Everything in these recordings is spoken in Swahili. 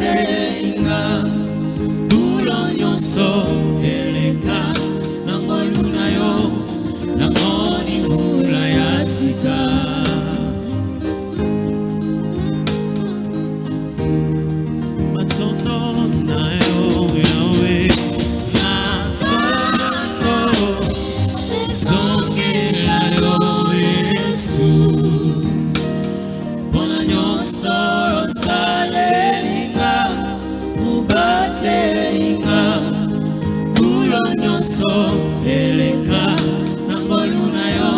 Obatelinga Bulonyoso eleka Nangoluna yo Nangoni mula ya sika Matondo na yo yawe Matondo Zongela yo Yesu Bona nyoso Salelinga Obatelinga Bulonyoso eleka Nangoluna yo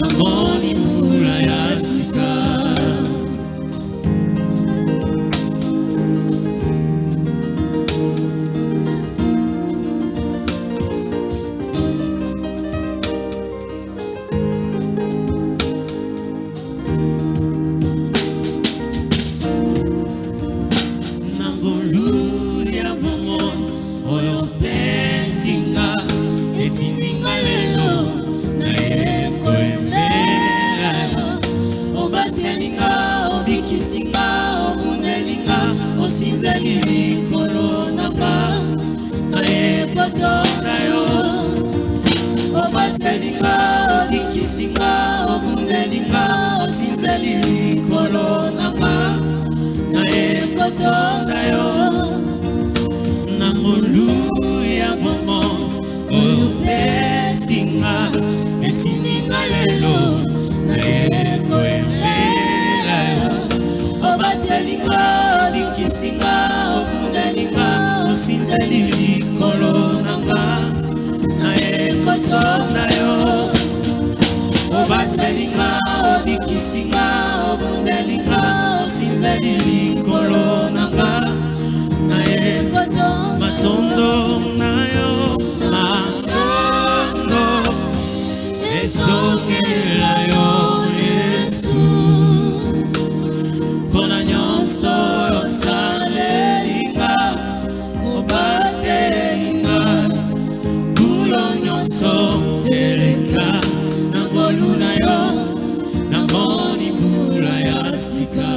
Nangoni mula ya sika Obatelinga obikisinga obundelinga osinzeli kolonanga na ekotonga yo na molu ya momo obesinga etininga lelo na ekoemela yo Obatelinga obikisinga obundelinga osinzeli kolonanga Kotonga yo Obatelinga obikisinga obundelinga osinzeli kolonanga na ekotonga matondo na yo matondo ezongela yo Yesu Bona nyonso osalelinga Obatelinga Bulonyoso eleka Nangoluna yo Nangoni mula ya sika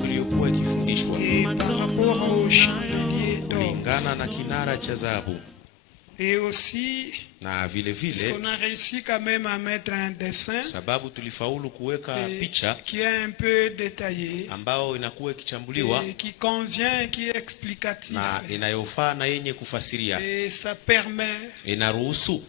Kuliokuwa ikifundishwa kulingana na kinara cha dhahabu. Et aussi, na vile parce qu'on a réussi quand même à mettre un dessin sababu tulifaulu kuweka picha qui est un peu détaillé, ambao inakuwa ikichambuliwa qui convient, qui est explicatif, na inayofaa na yenye kufasiria, et ça permet inaruhusu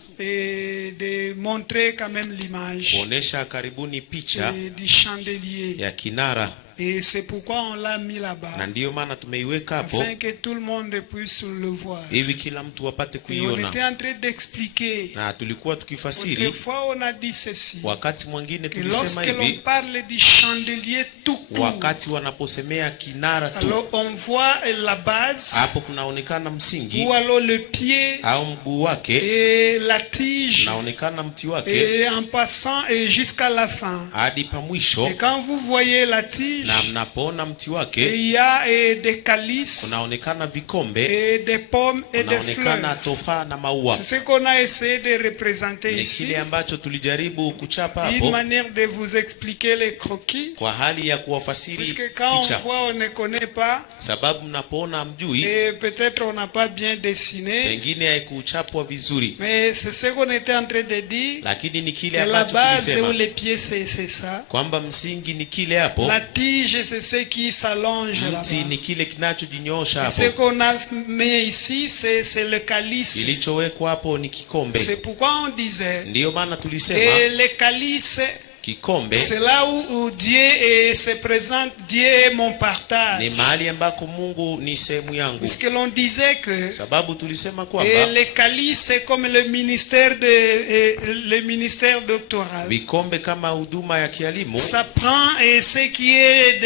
de montrer quand même l'image kuonesha karibuni picha du chandelier. ya kinara. Et c'est pourquoi on l'a mis là-bas, Na ndio maana tumeiweka hapo afin que tout le monde puisse le voir. hivi kila mtu apate Et on kuiona. était en train d'expliquer. Na tulikuwa tukifasiri, Autrefois on a dit ceci, wakati mwingine que tulisema lorsque l'on hivi, parle du chandelier tout court, wakati wanaposemea kinara tu, alors on voit la base, hapo kunaonekana msingi ou alors le pied au mguu wake, et la tige, naonekana mti wake, et en passant et jusqu'à la fin. hadi pa mwisho. Et quand vous voyez la tige, Na mnapoona mti wake, il y a des calices kunaonekana vikombe, et des pommes et des kunaonekana fleurs. tofaa na maua. C'est ce qu'on a essayé de représenter Ni ici, kile ambacho tulijaribu kuchapa une hapo manière de vous expliquer les croquis, kwa hali ya kuwafasiri puisque quand on picha, voit on ne connaît pas, sababu mnapoona mjui, et peut-être on n'a pas bien dessiné, pengine haikuchapwa vizuri, mais c'est ce qu'on était en train de dire, lakini ni kile que la ambacho base ou tulisema les pieds c'est ça, kwamba msingi ni kile hapo, la tige c'est ce qui s'allonge mti là-bas. ni kile kinachojinyoosha Ce hapo, qu'on a mis ici c'est le calice. kilichowekwa hapo ni kikombe. C'est pourquoi on disait, Ndiyo maana tulisema et le calice kikombe c'est là où Dieu se présente, Dieu est mon partage. ni mahali ambako Mungu ni sehemu yangu, Puisque l'on disait que sababu tulisema et kwamba le calice c'est comme le ministère doctoral. vikombe kama huduma ya kielimu, Ça prend ce qui est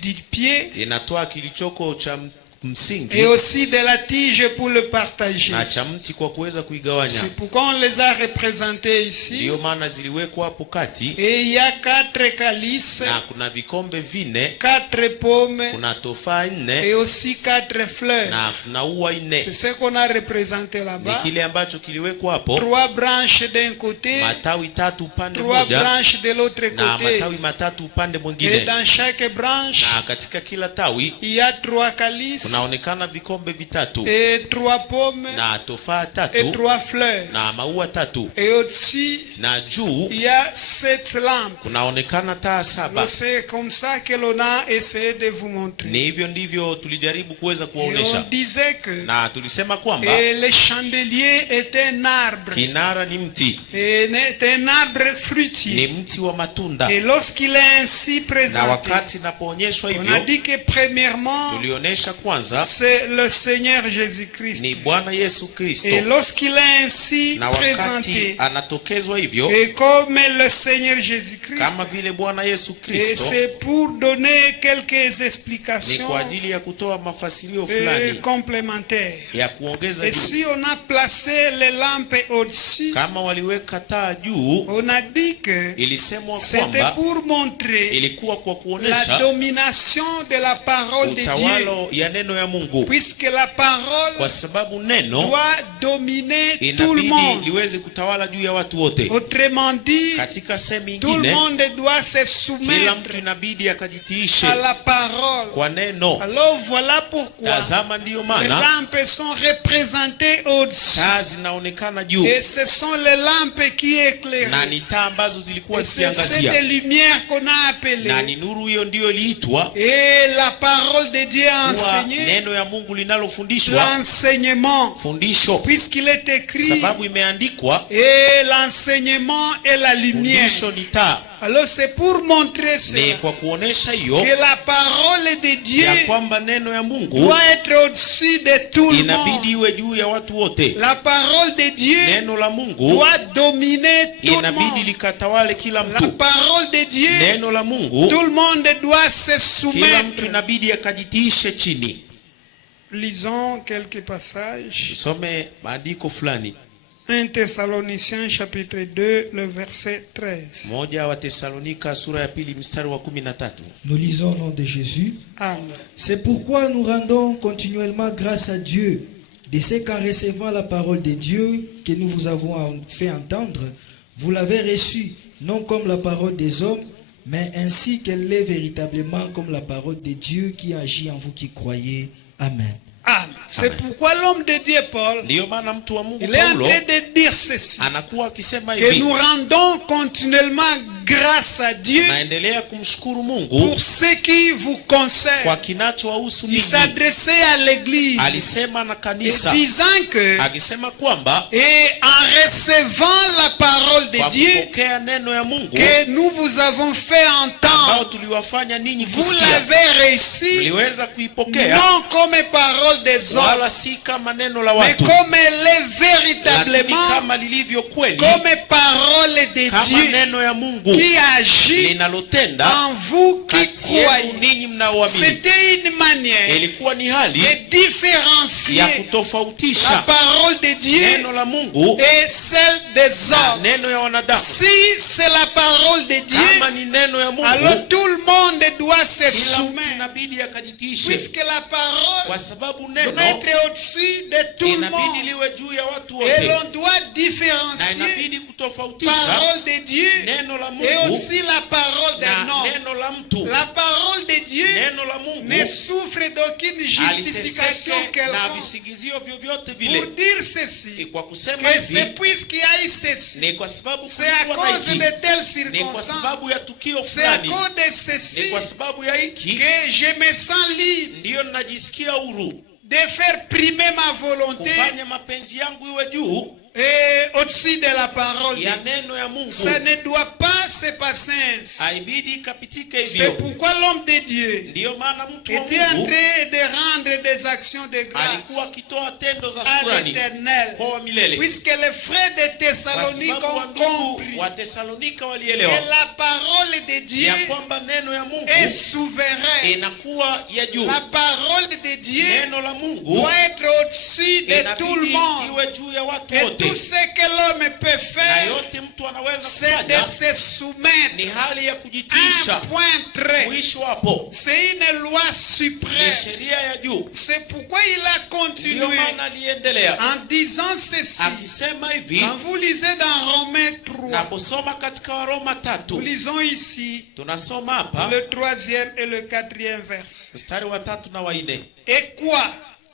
du pied inatoa kilichoko cha msingi et aussi de la tige pour le partager. na cha mti kwa kuweza kuigawanya. C'est pourquoi on les a représentés ici. Ndio maana ziliwekwa hapo kati, Et il y a 4 calices, na kuna vikombe 4, 4 pommes kuna tofaa et 4 aussi 4 fleurs. na kuna ua 4. C'est ce qu'on a représenté Ni là-bas. kile ambacho kiliwekwa hapo, 3 branches d'un côté, matawi 3 upande 3 mmoja branches de l'autre na côté. matawi 3 upande Et mwingine, dans chaque branche, na katika kila tawi il y a 3 calices kunaonekana vikombe 3 et 3 pommes na tofaa et 3 3 fleurs. na maua 3, Et au-dessus, na juu il y a 7 lampes. kunaonekana taa 7. C'est comme ça que l'on a essayé de vous montrer. Ni hivyo ndivyo tulijaribu kuweza Et on kuwaonesha, disait que na tulisema kwamba le chandelier est un arbre. kinara ni mti, Et est un arbre ni fruitier. mti wa matunda. Et lorsqu'il est ainsi Na présenté, wakati inapoonyeshwa on a hivyo, dit que premièrement, tulionyesha kwanza c'est le Seigneur Jésus-Christ. ni Bwana Yesu Kristo, Et lorsqu'il est ainsi na wakati présenté, anatokezwa hivyo et comme le Seigneur Jésus-Christ, kama vile Bwana Yesu et Kristo, c'est pour donner quelques ni explications kwa ajili ya kutoa mafasirio fulani complémentaires. ya kuongeza Et juu. si on a placé les lampes au-dessus, Kama waliweka taa juu, on a dit que ilisemwa c'était kwamba pour montrer ilikuwa kwa la kuonesha domination de la parole de Dieu. utawalo ya neno ya Mungu, Puisque la parole kwa sababu neno doit dominer tout le inabidi monde. liweze kutawala juu ya watu wote. Autrement dit, Katika sehemu tout le nyingine, monde doit se kila soumettre mtu inabidi akajitiishe à la parole. kwa neno. Alors voilà pourquoi Tazama, ndiyo les maana lampes sont représentées au-dessus. taa zinaonekana juu, Et ce sont les lampes qui éclairent. na ni taa ambazo zilikuwa Et c'est zikiangazia, cette lumière qu'on a appelée. na ni nuru hiyo ndiyo iliitwa Et la parole de Dieu a kuwa enseigné neno ya Mungu linalofundishwa, l'enseignement. fundisho, Puisqu'il est écrit, sababu imeandikwa et l'enseignement est la lumière. fundisho ni taa. Alors c'est pour montrer cela, Ni kwa kuonesha hiyo que la parole de Dieu ya kwamba neno ya Mungu doit être au-dessus de tout le inabidi monde. iwe juu ya watu wote. La parole de Dieu Neno la Mungu doit dominer tout le inabidi monde. likatawale kila La mtu. parole de Dieu, Neno la Mungu tout le monde doit se kila soumettre. mtu inabidi akajitiishe chini. Lisons quelques passages. Tusome maandiko fulani. 1 Thessaloniciens chapitre 2, le verset 13. Moja wa Tesalonika sura ya 2 mstari wa 13. Nous lisons au nom de Jésus. Amen. C'est pourquoi nous rendons continuellement grâce à Dieu de ce qu'en recevant la parole de Dieu que nous vous avons fait entendre, vous l'avez reçue non comme la parole des hommes, mais ainsi qu'elle l'est véritablement comme la parole de Dieu qui agit en vous qui croyez. Amen. Amen. C'est pourquoi l'homme de Dieu, Paul, Ndiyo maana mtu wa Mungu il est en Paulo train de dire ceci, anakuwa akisema que hivi, nous rendons continuellement grâce à Dieu naendelea kumshukuru Mungu pour ce qui vous concerne. kwa kinachowahusu Il ninyi. s'adressait à l'église Alisema na et kanisa disant que, akisema kwamba et en recevant la parole kwa de Dieu kupokea neno ya Mungu que nous vous avons fait ambao entendre, tuliwafanya ninyi vous kusikia, l'avez réussi, mliweza kuipokea non comme parole des hommes, wala si kama neno la mais watu, comme elle est lakini véritablement kama lilivyo kweli, comme parole de kama Dieu neno ya Mungu qui agit linalotenda en vous qui kati yenu croyez. ninyi mnaoamini. C'était une manière Ilikuwa ni hali de différencier ya la kutofautisha parole de Dieu neno la Mungu et celle des na hommes. neno ya wanadamu. Si c'est la parole de Kama Dieu, ni neno ya Mungu, alors tout le monde doit se kila mtu soumettre, inabidi akajitiishe, puisque la parole kwa sababu doit neno être au-dessus de tout le inabidi monde. liwe juu ya watu Et wote, l'on doit na différencier inabidi kutofautisha parole de Dieu neno la et Mungu aussi la parole d'un na homme. neno la mtu. La parole de Dieu Neno la Mungu ne souffre d'aucune justification aliteseke na quelconque. visingizio vyovyote Pour vile. dire ceci, Kwa kusema que hivi c'est puisqu'il y a eu ceci, ni kwa sababu c'est à kulikuwa na cause hiki, de telles ni kwa circonstances, sababu ya tukio c'est à fulani, cause de ceci ni kwa sababu ya hiki que je me sens libre ndiyo ninajisikia huru de faire primer ma volonté kufanya mapenzi yangu iwe juu Et au-dessus de la parole, ya neno ya Mungu ça ne doit pas se passer ainsi. haibidi ikapitike C'est hivyo. pourquoi l'homme de Dieu Ndiyo maana mtu wa était en Mungu train de rendre des actions de grâce alikuwa akitoa tendo za à shukrani l'Éternel. kwa wa milele, Puisque les frères de kwa Thessalonique sababu ont wandugu compris wa Tesalonika que walielewa la parole de Dieu ya kwamba neno ya Mungu est souveraine. inakuwa ya juu. La parole de Dieu Neno la Mungu doit être au-dessus de tout le inabidi monde. iwe juu ya watu Et wote, tout ce que l'homme peut na faire, yote mtu anaweza c'est de kufanya se soumettre. ni hali ya Un kujitiisha. point très. Mwisho hapo C'est une loi ni suprême. sheria ya juu. C'est pourquoi il a Ndiyo continué maana aliendelea en disant ceci. akisema hivi, Quand vous lisez dans Romains 3, naposoma katika Waroma nous 3 lisons ici tunasoma hapa le 3e et le 4e verset. mstari wa 3 na wa 4. Et quoi?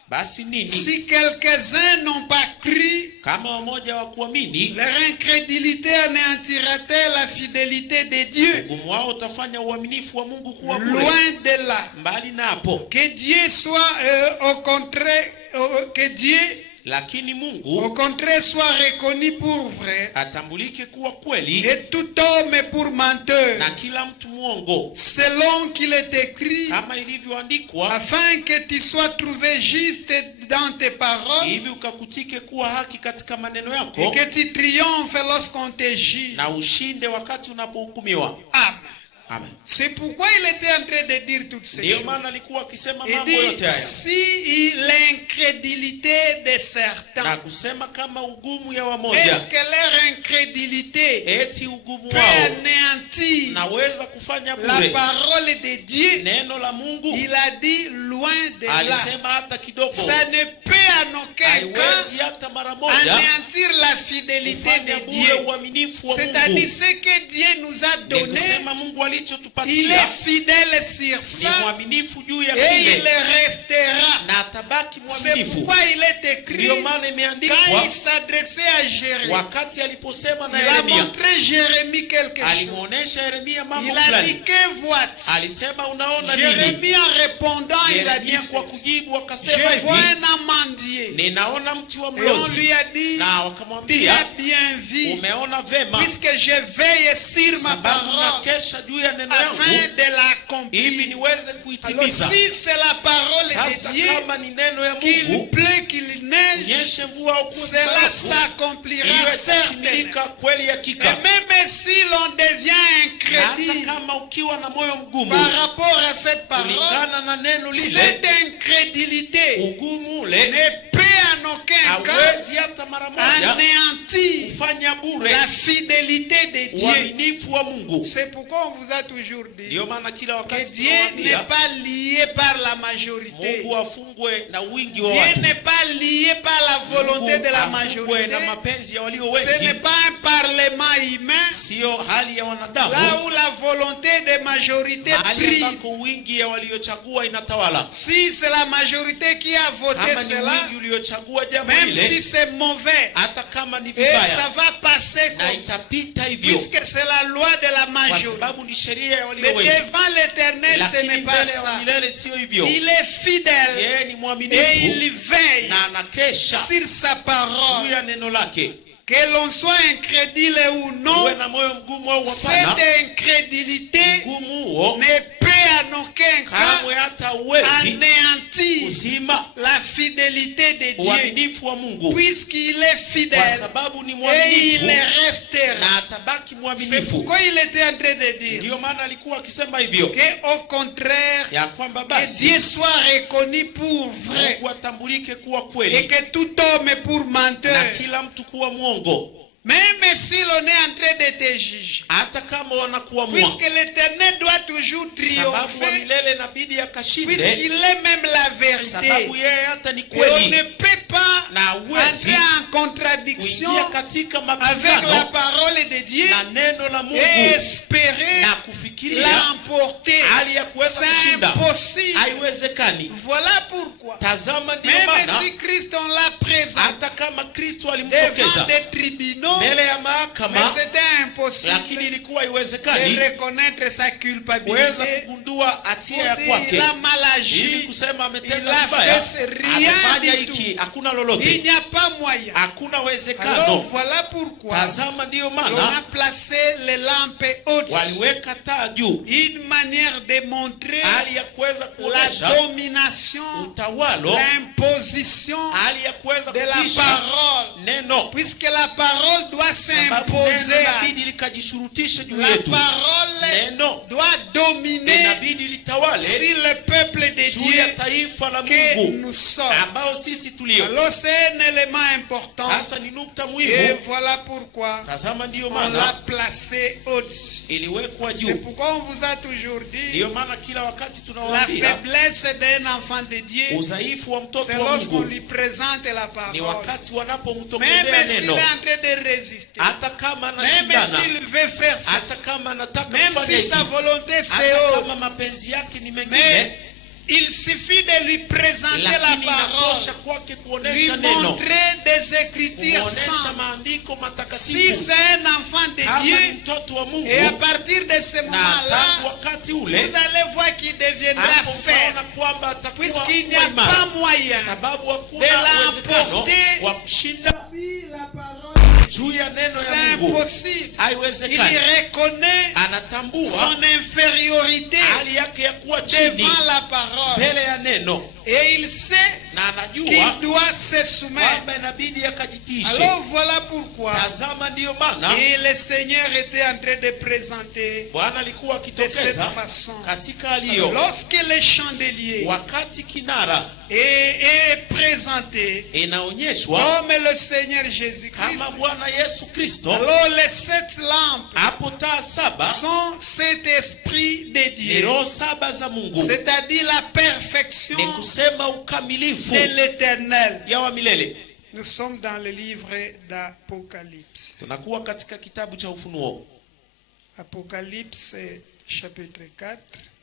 Basi nini Si quelques-uns n'ont pas cru, kama wamoja wa kuamini, leur incrédulité anéantira-t-elle la fidélité de Dieu? ugumu wao utafanya uaminifu wa Mungu kuwa bure? Loin de là. Mbali na hapo, Que Dieu soit au contraire, que Dieu lakini au Mungu contraire soit reconnu pour vrai atambulike kuwa kweli et tout homme pour menteur, na kila mtu mwongo, selon qu'il est écrit, kama ilivyoandikwa, afin que tu sois trouvé juste dans tes paroles hivi ukakutike kuwa haki katika maneno et yako que tu triomphes lorsqu'on te juge. na ushinde wakati unapohukumiwa. Amen. Amen. C'est pourquoi il était en train de dire toutes ces Ndiyo choses. maana alikuwa akisema Il mambo dit, yote haya si l'incrédulité de na certains, kusema kama ugumu ya est-ce wamoja, que leur incrédulité eti ugumu peut wao anéantir naweza kufanya la bure parole de Dieu? neno la Mungu? Il a dit loin de là. Alisema hata kidogo Ça ne peut en aucun cas haiwezi hata mara moja anéantir la fidélité kufanya de bure Dieu. uaminifu wa C'est-à-dire Mungu. ce que Dieu nous a Ni donné, kusema Mungu il alichotupatia est fidèle sur ni ça mwaminifu juu ya et il kile restera. na atabaki C'est mwaminifu. pourquoi il est écrit, Ndiyo maana quand imeandikwa il s'adressait à Jérémie, wakati aliposema na il a Yeremia, montré Jérémie quelque chose. alimuonesha Yeremia mambo Il a dit, fulani. que vois-tu? Alisema unaona nini? Jérémie en répondant, il a dit, Yeremia kwa ceci. kujibu Je akasema vois hivi, un amandier. ninaona mti wa Et on mlozi. lui a dit, Na tu as wakamwambia, bien vu, umeona vema, puisque je veille sur ma sababu parole nakesha juu ya neno afin yangu de hivi l'accomplir. niweze Alors kuitimiza. si c'est la parole Sasa de Dieu, kama ni neno ya qu'il Mungu, pleut, qu'il neige, nyeshe mvua au kuwe cela barafu, s'accomplira iwe certainement. itatimilika kweli Et hakika. même si l'on devient Na hata incrédule kama ukiwa na moyo mgumu par rapport à cette parole, kulingana na neno lile, cette incrédulité ugumu ule ne peut en aucun cas hawezi hata mara moja anéantir kufanya bure la fidélité de Dieu. uaminifu wa Mungu. C'est pourquoi on vous a toujours dit Ndiyo maana kila que wakati Dieu n'est tunawaambia pas lié par la majorité. Mungu afungwe na wingi wa Dieu watu. n'est pas lié par la volonté de la Mungu afungwe majorité. na mapenzi ya walio Ce n'est wengi, pas un parlement humain sio hali ya là wanadamu, où la volonté de majorité mahali prie. ambako wingi ya waliochagua inatawala. Si c'est la majorité qui a voté Kama ni cela, wingi uliochagua jambo même si lile, c'est mauvais, hata kama ni et ça vibaya, va passer na comme ça, itapita hivyo, puisque c'est la loi de la kwa majorité. sababu ni sheria ya walio Mais wengi. devant l'Éternel, ce Lakini n'est pas mbele ya ça. milele sio hivyo. Il est fidèle Yeye ni et mwaminifu il veille na anakesha sur sa juu parole. ya neno lake. Que l'on soit incrédule ou non, Uwe na moyo mgumu au hapana, cette incrédulité mgumu huo ne peut en aucun kamwe cas hata uwezi anéantir kuzima la fidélité de Dieu, uaminifu wa Mungu, puisqu'il est kwa fidèle sababu ni et il mwaminifu restera. na atabaki C'est mwaminifu. pourquoi il était en train de dire Ndiyo maana alikuwa akisema hivyo que au contraire, ya kwamba que basi Dieu soit reconnu pour vrai Mungu atambulike kuwa et kweli que tout homme pour na menteur. kila mtu kuwa mwongo, Même si l'on est en train de te juger, hata kama wanakuamua, puisque l'Éternel doit toujours sababu wa triompher, milele inabidi akashinde, puisqu'il est même la vérité. sababu yeye hata ni Et on ne kweli, peut pas na hawezi entrer en contradiction kuingia katika avec la mapigano parole de Dieu na neno la et Mungu espérer na kufikiria l'emporter. hali ya kuweza C'est kushinda impossible. haiwezekani. Voilà pourquoi. Tazama ndio Même maana si Christ on l'a présenté hata kama Kristo devant alimtokeza des tribunaux, mbele ya mais mahakama, c'était impossible lakini ilikuwa de haiwezekani reconnaître sa kuweza culpabilité. kugundua hatia ya Il kwake, a mal ili agi, kusema il ametenda a vibaya, fait rien amefanya du hiki, tout. hakuna Il lolote, n'y a pas moyen. hakuna Alors uwezekano. voilà pourquoi Tazama ndiyo on maana a placé les lampes au-dessus. waliweka taa juu, Une manière de montrer hali ya kuweza la kuonesha domination, utawalo, l'imposition hali ya kuweza de la kutisha parole. neno, Puisque la parole doit sababu neno s'imposer, inabidi likajishurutishe juu la yetu, parole neno doit dominer inabidi litawale sur le peuple de juu ya Dieu taifa la que Mungu nous sommes. ambao sisi tulio. Alors c'est un élément important. Sasa ni nukta Et muhimu. voilà pourquoi Tazama ndiyo on l'a maana placé au-dessus. iliwekwa C'est juu. pourquoi on vous a toujours dit Ndiyo maana kila wakati la tunawaambia faiblesse d'un enfant de Dieu, udhaifu wa mtoto c'est wa lorsqu'on Mungu lui présente la ni parole. wakati Même wanapomtokezea s'il est neno, en train de résister, hata kama même anashindana, s'il veut faire hata ça, kama anataka même kufanya si sa hiki, volonté c'est hata haut, kama mapenzi yake ni mengine, mais il suffit de lui présenter la lakini parole, inatosha kwake lui kuonesha neno, montrer des écritures kuonesha saintes. maandiko Si matakatifu. c'est un enfant de Kama ni Dieu, mtoto wa Mungu, et à partir de ce na tangu moment-là, wakati vous ule allez voir qu'il deviendra hapo ferme, utaona kwamba atakuwa puisqu'il n'y a imara, pas moyen sababu de hakuna uwezekano l'emporter. wa kushinda Si la parole, juu ya neno c'est ya Mungu. impossible. Il Haiwezekani. reconnaît Anatambua son infériorité hali yake ya kuwa chini devant la parole. mbele ya neno, Et il sait na anajua qu'il doit se soumettre. kwamba inabidi akajitishe. Alors voilà pourquoi Tazama ndiyo maana et le Seigneur était en train de présenter Bwana alikuwa de cette akitokeza façon. katika hali hiyo, Lorsque le chandelier wakati kinara est présenté inaonyeshwa comme le Seigneur Jésus-Christ, kama Bwana Yesu Kristo, alors les 7 lampes hapo taa saba sont cet esprit de ni Dieu, roho saba za Mungu, c'est-à-dire la perfection ni kusema ukamilifu de l'éternel. ya wa milele. Nous sommes dans le livre d'Apocalypse. Tunakuwa katika kitabu cha Ufunuo, Apocalypse chapitre 4.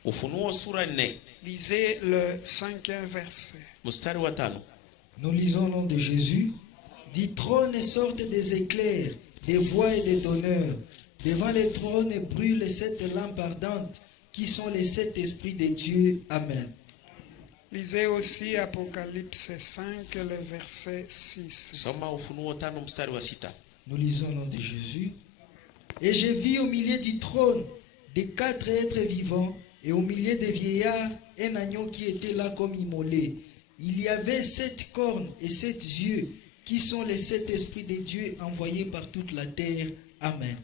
Ufunuo sura 4 Lisez le 5e verset. mstari wa 5. Nous lisons au nom de Jésus. Du trône sortent des éclairs, des voix et des tonneurs. Devant les trônes brûlent les 7 lampes ardentes qui sont les 7 esprits de Dieu. Amen. Lisez aussi Apocalypse 5, le verset 6. Soma Ufunuo 5 mstari wa 6. Nous lisons au nom de Jésus. Et je vis au milieu du trône des 4 êtres vivants et au milieu des vieillards un agneau qui était là comme immolé. Il y avait 7 cornes et 7 yeux qui sont les 7 esprits de Dieu envoyés par toute la terre. Amen.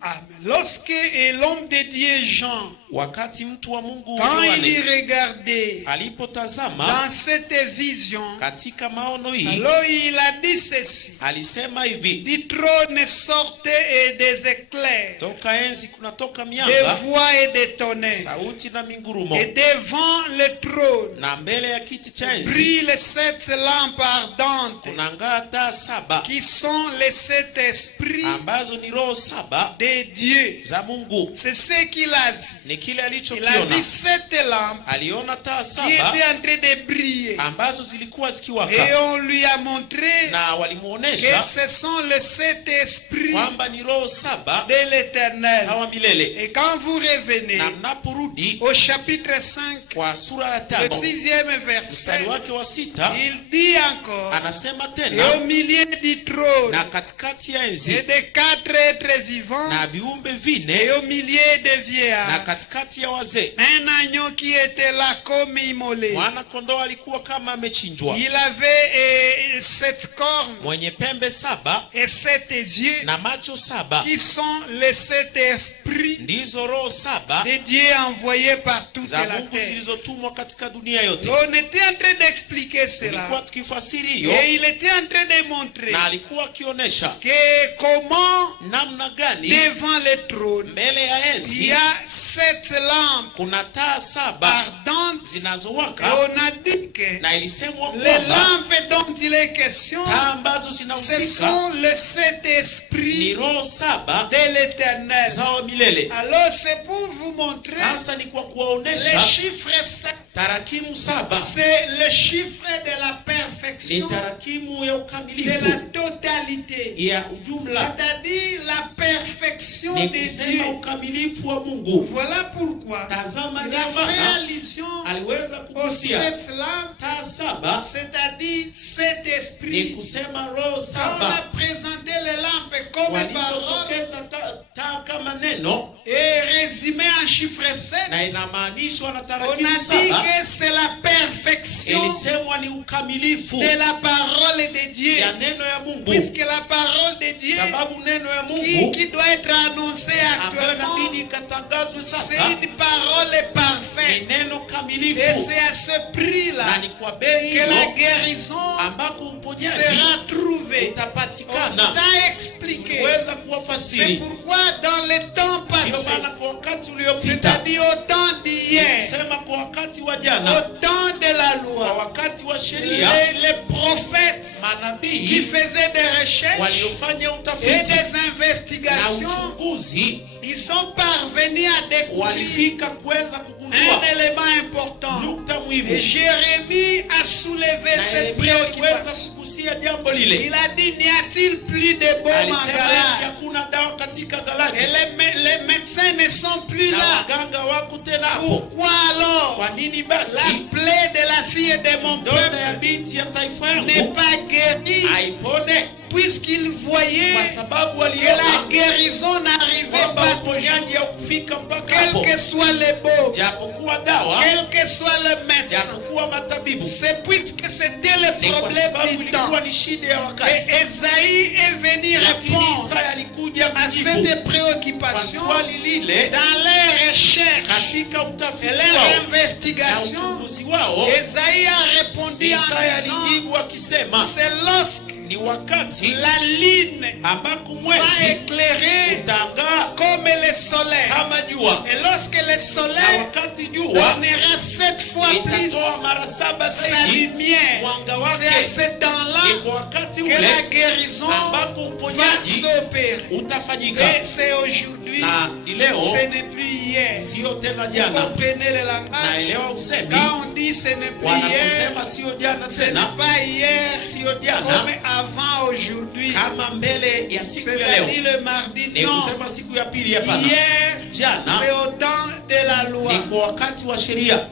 Amen. Lorsque l'homme de Dieu Jean, Wakati mtu wa Mungu quand il y Yohane regardait alipotazama dans cette vision, katika maono hii, alors il a dit ceci: alisema hivi, du trône sortaient des éclairs, toka enzi kunatoka des mianga, voix et des tonnerres, sauti na mingurumo, et devant le trône na mbele ya kiti cha enzi brillent 7 lampes ardentes kunang'aa taa saba qui sont les 7 esprits ambazo ni roho saba de Dieu. za Mungu. C'est ce qu'il a vu. Ni kile Il a alichokiona. vu 7 lampes Aliona taa qui saba étaient en train de briller. ambazo zilikuwa Et zikiwaka, on lui a montré na que walimuonesha ce sont les 7 esprits kwamba ni roho saba de l'éternel. sawa milele. Et quand vous revenez Na mnaporudi au chapitre 5, kwa sura ya le 5 6e verset, mstari wake wa 6, il dit encore: anasema et au tena, milieu du trône na katikati ya et enzi des 4 êtres vivants na viumbe et vine au milieu des na vieillards, katikati ya wazee, un agneau qui était là comme immolé. mwana kondoo alikuwa kama amechinjwa, Il avait 7 cornes mwenye pembe saba et 7 yeux na macho saba, qui sont les 7 esprits ndizo roho saba de Dieu envoyés par toute za la Mungu terre. zilizotumwa katika dunia yote. On était en train d'expliquer Tulikuwa cela tukifasiri hiyo, et il était en train de montrer na alikuwa akionyesha que comment namna gani devant le trône mbele ya il enzi y a 7 7 lampes kuna taa 7 ardentes. Et zinazowaka, on a dit que na ilisemwa les kwamba lampes dont il est question, taa ambazo ce zinahusika sont le ni Saint-Esprit roho 7 de l'Éternel. zao milele. Alors c'est pour vous montrer Sasa ni kwa les kuwaonesha chiffres 7. tarakimu 7 C'est le chiffre de la ni perfection, tarakimu ya de ukamilifu la totalité. ya ujumla, C'est-à-dire la perfection ni de kusema Dieu. ukamilifu wa Mungu. Voilà pourquoi Tazama il ndio a fait maana allusion aliweza aux kugusia 7 lampes, taa 7 c'est-à-dire cet ni esprit. kusema roho Quand on 7 a présenté les lampes comme parole walizotokeza taa kama neno et résumé en chiffre 7, na inamaanishwa na on a tarakimu dit 7, que c'est la perfection ilisemwa ni ukamilifu de la parole de Dieu. ya neno ya Mungu, Puisque la parole de Dieu sababu neno ya Mungu qui doit être annoncée ambayo actuellement, inabidi ikatangazwe c'est sasa une parole ni parfaite. neno Et kamilifu, c'est à ce prix-là na ni kwa bei que la hiyo guérison ambako uponyaji sera trouvée. On utapatikana. vous a expliqué. Tuliweza C'est kuwafasiri, pourquoi dans le temps ndio passé, maana kwa wakati uliopita, c'est-à-dire au temps d'hier, sema kwa wakati wa au jana, temps de la kwa loi, wakati wa sheria, les prophètes qui manabii faisaient des recherches waliofanya et utafiti des na investigations, uchunguzi ils sont parvenus à découvrir walifika kuweza un kugundua élément important. nukta Et muhimu, Jérémie a soulevé na cette Yeremia aliweza préoccupation. kugusia jambo lile. Il a dit, n'y a-t-il plus de baume en Alisema eti Galade? hakuna dawa katika Et Galadi les médecins ne sont plus na là. waganga wako tena hapo. Pourquoi alors Kwa nini la basi plaie de la fille de mon donda ya peuple binti ya taifa n'est yangu pas guérie? haipone? Puisqu'il voyait Kwa sababu que waliona la guérison n'arrivait kwamba pas toujours. uponyaji haukufika mpaka Quel hapo, que soit le baume, japokuwa dawa, quel que soit le médecin, japokuwa matabibu, c'est puisque c'était le ni kwa problème sababu du temps. ilikuwa ni shida ya wakati. Et Esaïe est venu Lakini répondre Isaya alikuja à kujibu cette kwa préoccupation swali lile dans leurs recherches katika et utafiti leurs wao na investigations. uchunguzi wao. Esaïe a répondu Isaya en disant, alijibu akisema c'est lorsque ni wakati la lune ambako va mwezi éclairer utangaa comme le soleil. kama jua, Et lorsque le na soleil wakati jua donnera 7 fois plus itatoa mara 7 sa zaidi lumière, mwanga c'est à wake, ce ni temps-là kwa wakati que la ule guérison ambako va uponyaji s'opérer. utafanyika. Et c'est aujourd'hui, Na ni leo, ce n'est plus hier. sio tena Vous jana. comprenez le langage? Naelewa usemi Quand on dit ce n'est plus hier, wanaposema sio jana ce n'est tena, pas hier sio comme jana avant aujourd'hui. kama mbele ya siku ya C'est-à-dire leo, le mardi, ni non. kusema siku ya pili. Hapana, Hier, jana c'est au temps de la loi. ni kwa wakati wa sheria.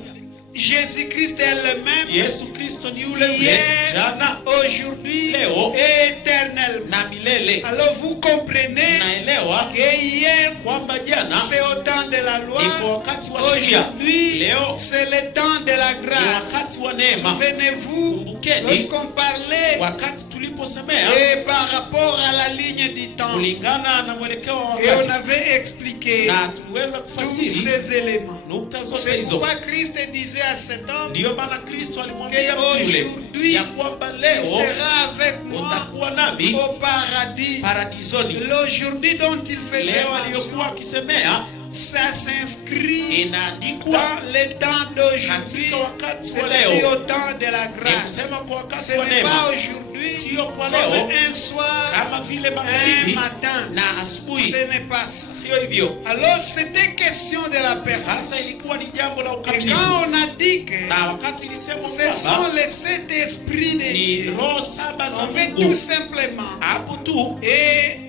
Jésus-Christ est le même Yesu Kristo ni yule yule hier, jana aujourd'hui Leo. et éternellement. na milele. Alors vous comprenez Naelewa que hier, kwamba jana c'est au temps de la loi. ni kwa wakati wa sheria, Aujourd'hui, leo c'est le temps de la ni grâce. wakati wa neema. Souvenez-vous, Kumbukeni lorsqu'on parlait wakati tuliposemea et par rapport à la ligne du temps, kulingana na mwelekeo wa et on wakati, avait expliqué na tuliweza tous kufasiri ces éléments. nukta zote C'est hizo. pourquoi Christ disait à cet homme, Ndiyo maana Kristo alimwambia que mtu yule aujourd'hui, ya kwamba il leo sera avec moi utakuwa nami au paradis. paradisoni. L'aujourd'hui dont il faisait Leo mention, aliyokuwa akisemea ça s'inscrit inaandikwa dans le temps d'aujourd'hui, katika wakati wa c'est-à-dire leo, au temps de la ni grâce. kusema kwa wakati Ce wa n'est pas neema, aujourd'hui sio kwa comme leo un soir, kama vile un magharibi matin. na asubuhi, Ce n'est pas ça. sio hivyo. Alors c'était question de la personne. Sasa ilikuwa ni jambo la Et ukamilifu, quand on a dit que na wakati ilisemwa ce sont kwamba les 7 esprits de ni Dieu, roho 7 za on veut tout Mungu, simplement hapo tu et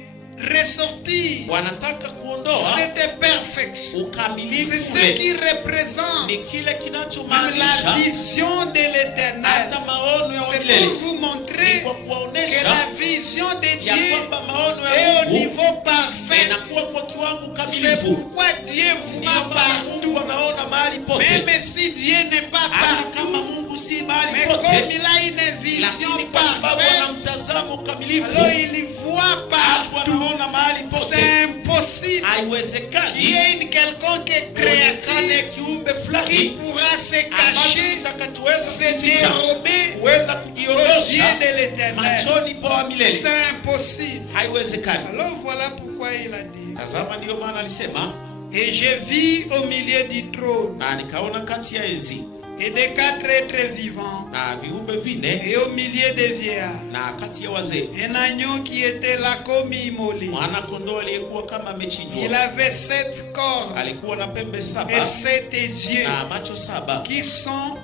ressortir wanataka kuondoa cette perfection. C'est ukamilifu ce ule, qui représente ni kile même kinachomaanisha la vision de l'éternel. hata maono ya C'est milele, pour vous ni montrer kwa que kuwaonesha la vision de ya Dieu kwamba maono est ya au Mungu niveau parfait. inakuwa kwa kiwango C'est kamilifu. pourquoi Dieu vous Ndiyo voit maana partout. Mungu anaona mahali pote, Même si Dieu n'est pas hata partout, kama Mungu si mahali mais comme pote, il a une vision lakini kwa sababu parfaite, ana mtazamo kamilifu, alors il voit hapo partout. anaona mahali pote. C'est impossible qu'il y Haiwezekani ait une quelconque kuonekane créature kiumbe qui fulani pourra se ambacho cacher, kitakachoweza se kuficha, dérober kuweza aux kujiondosha yeux de l'éternel. machoni pa wa milele. C'est impossible. Haiwezekani. Alors voilà pourquoi il a dit, Tazama, ndiyo maana alisema Et je vis au milieu du trône na nikaona kati ya enzi et des 4 êtres vivants na viumbe vine et au milieu des vieillards na kati ya wazee un agneau qui était là comme immolé. mwana kondoo aliyekuwa kama Il amechinjwa. avait 7 cornes Alikuwa na pembe et 7 7 yeux na macho 7, qui sont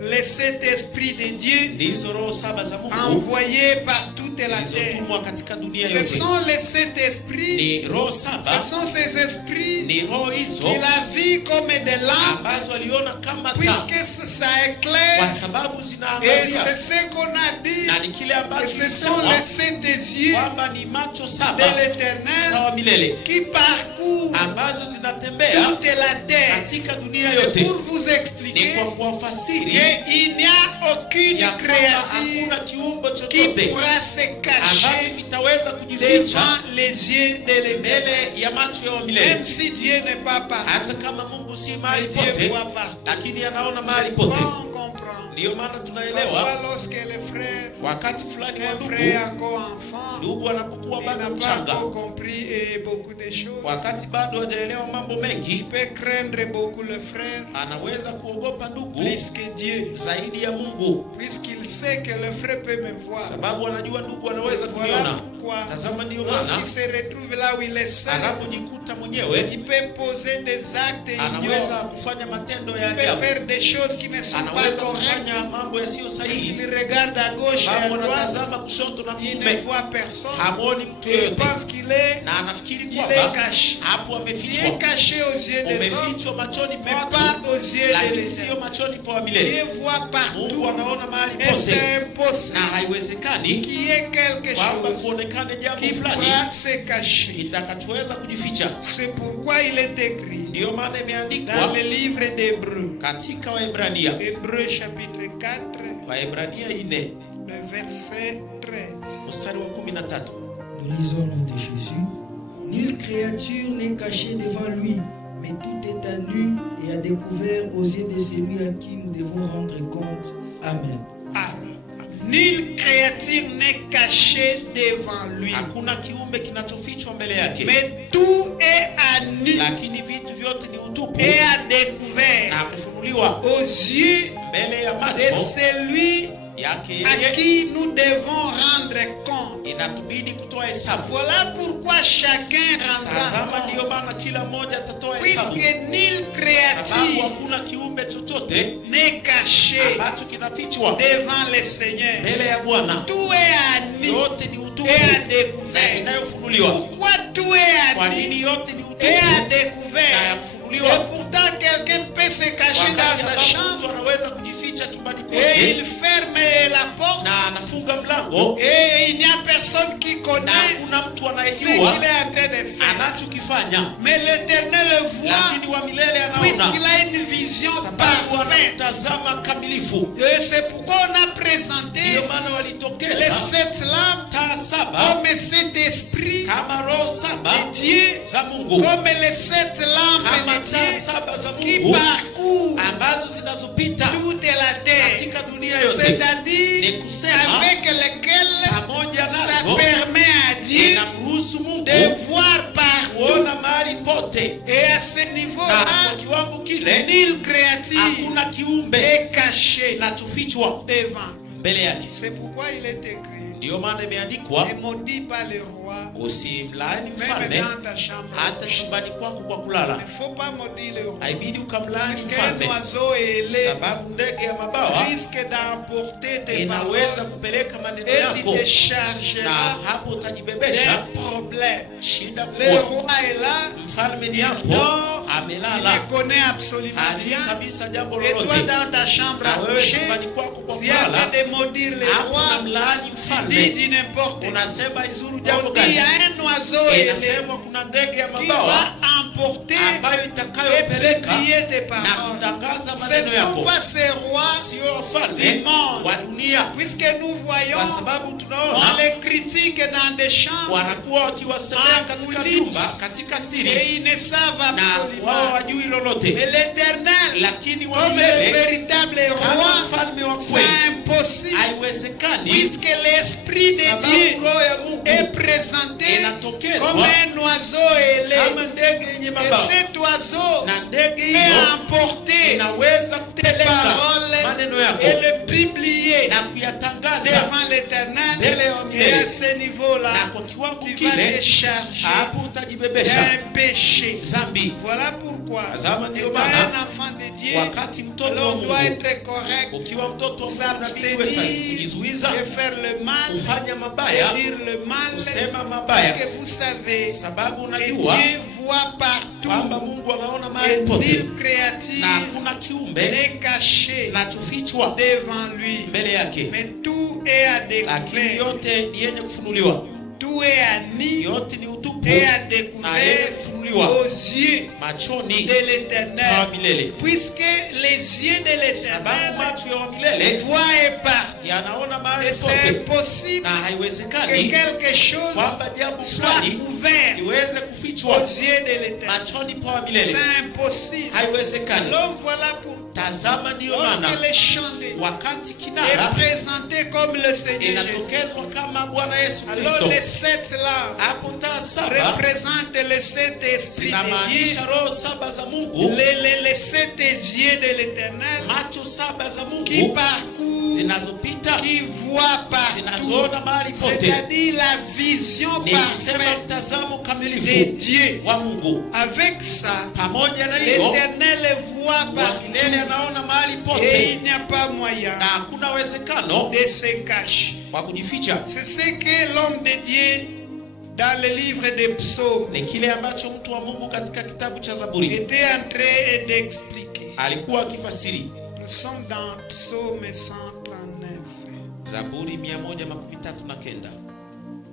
les 7 esprits de Dieu ndizo roho 7 za Mungu envoyés par toute la terre. zilizotumwa katika dunia Ce yote. sont les 7 esprits, Ni roho ce 7, sont ces esprits ni roho hizo qu'il a vu comme des lampes, ambazo aliona kama taa, puisque ça éclaire. kwa sababu Et zinaangazia, c'est ce qu'on a dit. na ni kile Et ambacho ce sont tulisema les 7 yeux kwamba ni macho de 7 l'éternel za wa milele qui parcourent ambazo zinatembea toute la terre. katika dunia C'est yote. pour vous Ni expliquer kwa kuwafasiri qu'il n'y a aucune ya kwamba créature hakuna kiumbe qui chochote pourra se ambacho cacher kitaweza kujificha devant les yeux de l'éternel. mbele ya macho ya wa Même milele. si Dieu n'est pas partout, Hata kama Mungu si mahali mais Dieu pote, voit partout. lakini anaona mahali C'est pote. pourquoi on comprend. Ndiyo maana tunaelewa Parfois, lorsque les frères, wakati fulani wa un ndugu frère encore enfant, ndugu anapokuwa il n'a bado pas mchanga, encore compris beaucoup de choses, wakati bado hajaelewa mambo il mengi, peut craindre beaucoup le frère anaweza kuogopa ndugu plus que Dieu, zaidi ya Mungu, puisqu'il sait que le frère peut me voir. sababu anajua ndugu anaweza Voilà kuniona. pourquoi, Tazama, ndiyo maana lorsqu'il se retrouve là où il est seul, anapojikuta mwenyewe il peut poser des actes anaweza ignobles. kufanya matendo Il ya peut ajabu, faire des choses qui ne sont pas anaweza correctes. kufanya mambo yasiyo sahihi, Il regarde à gauche et à sababu droite, anatazama kushoto na il ne kuume, voit personne. hamwoni mtu Il yoyote, pense qu'il est, na anafikiri il kwamba est caché. hapo Il amefichwa, est caché aux yeux des hommes, umefichwa machoni mais pa pas watu, aux yeux de lakini l'Éternel. sio machoni pa wa milele. Dieu voit partout. Mungu anaona mahali Et c'est pote, impossible na haiwezekani qu'il y ait quelque kwamba chose kuonekane jambo qui fulani pourra se cacher. kitakachoweza kujificha. C'est pourquoi il est écrit Ndiyo maana dans imeandikwa le livre d'Hébreux, katika Waebrania, Hébreux chapitre 4, Waebrania 4 le verset 13. mstari wa 13. Nous lisons au nom de Jésus. Nulle créature n'est cachée devant lui, mais tout est à nu et à découvert aux yeux de celui à qui nous devons rendre compte. Amen. Amen. Nulle créature n'est cachée devant lui, Hakuna kiumbe kinachofichwa mbele yake, mais tout est à nu lakini vitu vyote ni utupu et à découvert na kufunuliwa aux yeux mbele ya de macho celui yake à yeye. qui nous devons rendre compte. Inatubidi kutoa hesabu. Voilà pourquoi chacun rendra Tazama, compte, ndiyo maana kila mmoja atatoa hesabu, puisque nulle sababu créature hakuna kiumbe chochote n'est cachée ambacho kinafichwa devant le Seigneur. mbele ya Bwana. Tout est à nu Yote ni utupu et à na découvert. inayofunuliwa. Pourquoi tout est Kwa à nu nini yote ni utupu et à na ya découvert? Et kufunuliwa, pourtant quelqu'un peut se cacher dans wakati sa ambapo chambre mtu anaweza kujificha chumbani et kwake il ferme la porte na anafunga mlango et il n'y a personne qui na connaît hakuna mtu ce qu'il anayejua est en train de faire. anachokifanya, Mais l'Éternel le voit lakini wa milele puisqu'il anaona, a une vision sababu parfaite. anamtazama kamilifu. Et c'est pourquoi on a présenté Ndiyo maana les walitokeza 7 lampes taa 7 comme 7 esprits kama roho 7 de Dieu, za Mungu, comme les 7 lampes kama de taa Dieu 7 za qui Mungu parcourent ambazo zinazopita toute la terre, katika dunia yote, c'est-à-dire ni kusema avec lesquelles pamoja ça nazo permet à Dieu inamruhusu Mungu de voir partout. kuona mahali pote, Et à ce na kwa niveau-là, kiwango kile nulle créature hakuna kiumbe est cachée kinachofichwa devant. mbele yake. C'est pourquoi il est écrit, Ndiyo maana imeandikwa, ne maudis pas le roi, usimlaani même mfalme dans ta chambre. hata chumbani kwako kwa Il kulala. ne faut pas maudire le roi. Haibidi ukamlaani Puisqu'un mfalme, oiseau ailé sababu ndege ya mabawa risque d'emporter tes inaweza paroles kupeleka maneno et tu yako, te na chargeras hapo utajibebesha d'un problème. shida Le kubwa. roi est là, Mfalme ni il hapo dort, il amelala, ne connaît absolument hajui rien. kabisa jambo Et toi lolote, dans ta chambre na à wewe coucher, chumbani kwako kwa viens kulala, de maudire le hapo roi, namlaani dis mfalme, dis n'importe quoi. unasema izuru jambo On dit il y gani? a un oiseau ailé Inasema kuna ndege ya qui mabawa va emporter ambayo et itakayopeleka publier tes na paroles. kutangaza Ce ne maneno sont yako, pas ces rois, sio wafalme du monde. wa dunia, puisque nous voyons, kwa sababu on tunaona les critique dans des chambres wanakuwa wakiwasemea katika Akuliti. vyumba, katika siri, et ils ne savent na wao absolument. wajui lolote, Mais l'Éternel, lakini wa comme le milele véritable kama roi, mfalme wa c'est kweli impossible, haiwezekani, puisque l'Esprit de sababu Dieu roho ya Mungu est présenté inatokezwa comme un oiseau ailé. kama ndege yenye Et mabawa, cet oiseau na ndege peut hiyo emporter inaweza tes kupeleka paroles maneno et yako le publier na kuyatangaza devant l'Éternel. mbele ya Et à milele, ce niveau-là, na kwa kiwango tu vas kile te charger hapo utajibebesha d'un péché. zambi. Voilà pourquoi, Tazama ndio étant maana, un enfant de Dieu, wakati mtoto wa alors on doit Mungu, être correct, ukiwa mtoto wa Mungu inabidi uwe sahihi, s'abstenir kujizuiza de faire le mal, kufanya de mabaya, dire le mal, kusema parce mabaya, que vous savez sababu que unajua Dieu voit kwamba partout Mungu anaona mahali et pote nulle na créature hakuna kiumbe n'est caché kinachofichwa devant lui. mbele yake, Mais tout est à lakini découvert, yote ni yenye kufunuliwa, tout est à nu yote ni utupu et à na yenye découvert kufunuliwa aux yeux machoni de l'Éternel. kwa milele, Puisque les yeux de sababu l'Éternel macho ya wa milele voient et partent. yanaona mahali Et c'est pote, possible na que haiwezekani quelque chose kwamba jambo soit fulani couvert liweze aux kufichwa yeux de l'Éternel. machoni pa wa milele, C'est impossible. haiwezekani. Alors voilà pourquoi, Tazama, ndiyo lorsque maana les chandeliers wakati est kinara présenté comme le Seigneur Jésus, inatokezwa kama Bwana Yesu alors Kristo, les 7 lampes hapo taa saba représentent le Saint-Esprit de zinamaanisha Dieu, roho saba za Mungu, les 7 yeux de l'Éternel macho saba za qui Mungu parcourent, zinazopita, qui voient partout, zinazoona mahali pote, c'est-à-dire la vision ni kusema parfaite mtazamo de kamilifu Dieu. wa Mungu. Avec ça, Pamoja na hiyo, l'Éternel voit wa partout milele anaona mahali et pote il n'y a pas moyen na hakuna uwezekano de se cacher. wa kujificha. C'est ce que l'homme de Dieu dans le livre des psaumes Ni kile ambacho mtu wa Mungu katika kitabu cha Zaburi était en train d'expliquer. alikuwa akifasiri. Nous sommes dans Psaume 139, Zaburi 139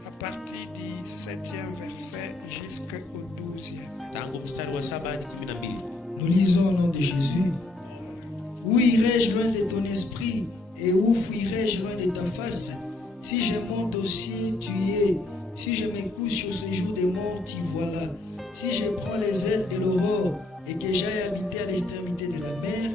à partir du 7e verset jusqu'au 12e. tangu mstari wa 7 hadi 12. Nous lisons au nom de Jésus. Où irai-je loin de ton esprit et où fuirai-je loin de ta face? Si je monte au ciel, tu y es. Si je me couche au séjour des morts, tu voilà. Si je prends les ailes de l'aurore et que j'aille habiter à l'extrémité de la mer,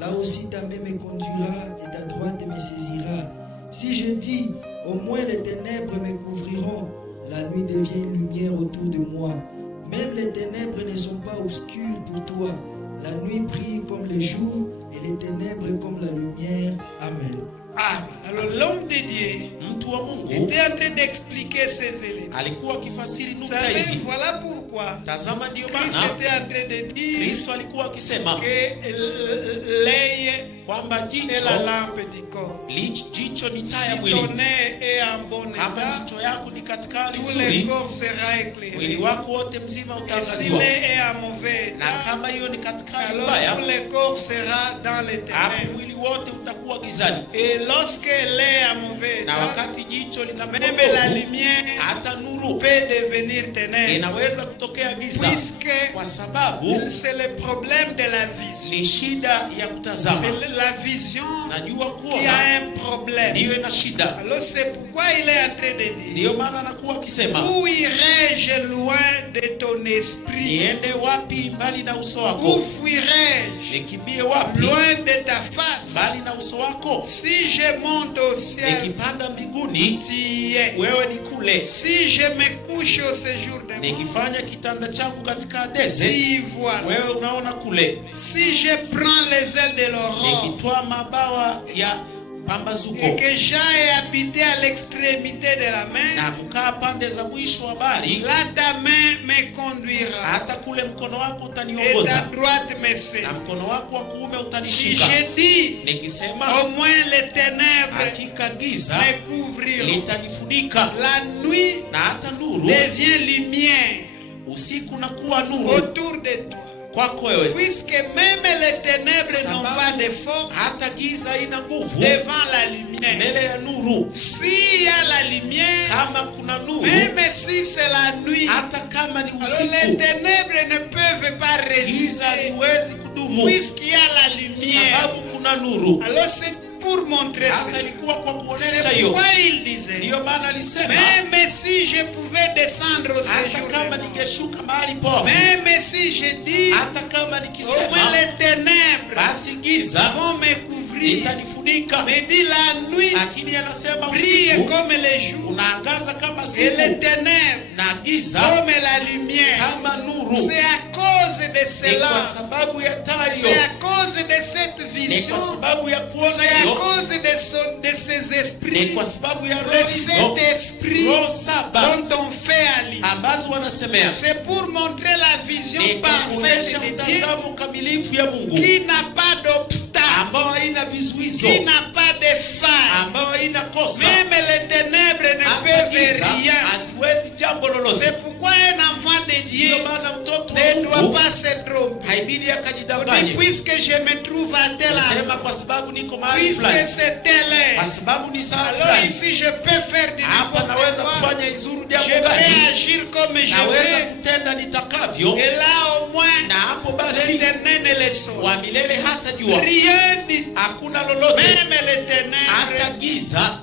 là aussi ta main me conduira et ta droite me saisira. Si je dis, au moins les ténèbres me couvriront, la nuit devient une lumière autour de moi. Même les ténèbres ne sont pas obscures pour toi. La nuit brille comme le jour et les ténèbres comme la lumière. Amen. Ah, alors l'homme de Dieu Mtu wa Mungu était en train d'expliquer ces éléments. alikuwa akifasiri Vous nukta savez, hizi. voilà pourquoi Tazama, ndiyo Christ maana était en train de dire Kristo alikuwa akisema que l'œil kwamba est jicho la lampe du corps. jicho ni taa ya Si mwili. ton œil est en bon Kama état, jicho yako ni katika hali tout le nzuri, corps sera mwili éclairé. wako wote mzima Et si utaangaziwa, l'œil est en mauvais na état, kama hiyo ni katika hali alors mbaya, tout le corps sera dans les hapo ténèbres. mwili wote utakuwa gizani. Et lorsque l'œil est en mauvais Na état, wakati jicho lina même la mbovu, lumière hata nuru peut devenir ténèbres. inaweza kutokea giza, Puisque kwa sababu c'est le problème de la vision. ni shida ya kutazama. C'est la vision Najua qui kuona a un problème. ndiyo ina shida, Alors c'est pourquoi il est en train de dire, ndiyo maana anakuwa akisema, où irai-je loin de ton esprit? niende wapi mbali na uso Où wako? fuirai-je Nikimbie wapi loin de ta face? mbali na uso wako? Si je monte au ciel, Nikipanda mbinguni, tu y es. wewe ni kule. Si je me couche au séjour des morts, Nikifanya kitanda changu katika tu deze, y vois. wewe unaona kule. Si je prends les ailes de l'aurore Nikitwaa mabawa ya et pambazuko que j'aille habiter à l'extrémité de la main, na kukaa pande za mwisho wa bahari, là ta main me conduira hata kule mkono wako et ta utaniongoza droite me na saisit. mkono wako wa kuume Si utanishika. je dis, Nikisema au moins les ténèbres hakika giza me couvriront, litanifunika la nuit na hata nuru, devient lumière usiku na kuwa nuru autour de toi. kwako wewe, Puisque même les ténèbres n'ont pas de force hata giza haina nguvu devant la lumière. mbele ya nuru. S'il y a la lumière, Kama kuna nuru, même si c'est la nuit, hata kama ni alors les usiku, ténèbres ne peuvent pas giza résister. haziwezi kudumu Puisqu'il y a la lumière, sababu kuna nuru. alors c'est pour montrer Sasa ça. ilikuwa kwa kuonesha C'est hiyo, pourquoi il disait, ndiyo maana alisema même si je pouvais descendre au hata séjour kama des morts, ningeshuka mahali pofu, même si je dis, hata kama au moins nikisema les ténèbres basi giza vont me couvrir couvrir. itanifunika. Mais dit la nuit Lakini anasema brille usiku comme les jours unaangaza kama et siku les ténèbres na giza comme la lumière. kama nuru. C'est à cause de Ni cela, kwa sababu ya taa c'est hiyo, à cause de cette ni vision, kwa sababu ya kuona c'est à hiyo, cause de ces ni esprits, kwa sababu ya le roho hizo, Saint-Esprit roho saba dont on fait allusion. ambazo wanasemea. C'est pour montrer la vision Ni parfaite kuonyesha de Dieu mtazamo kamilifu ya Mungu qui n'a pas d'obstacle, ambao haina vizuizo, qui n'a pas de faille. ambao haina kosa. Même les ténèbres ne Hata peuvent giza rien. haziwezi jambo lolote. C'est pourquoi un enfant de Dieu Ndio maana mtoto wa ne doit Mungu pas se tromper. haibidi On dit, akajidanganye puisque je me trouve à tel kusema endroit, kwa sababu niko mahali puisque fulani, c'est telle kwa heure, sababu ni saa alors fulani, ici je peux faire du hapa n'importe naweza quoi. kufanya izuru Je jambo peux gani, agir comme je naweza veux. kutenda nitakavyo, Et là au moins, na hapo basi l'éternel ne le saura. wa milele hatajua Rien du tout. hakuna lolote. Même les Hata ténèbres giza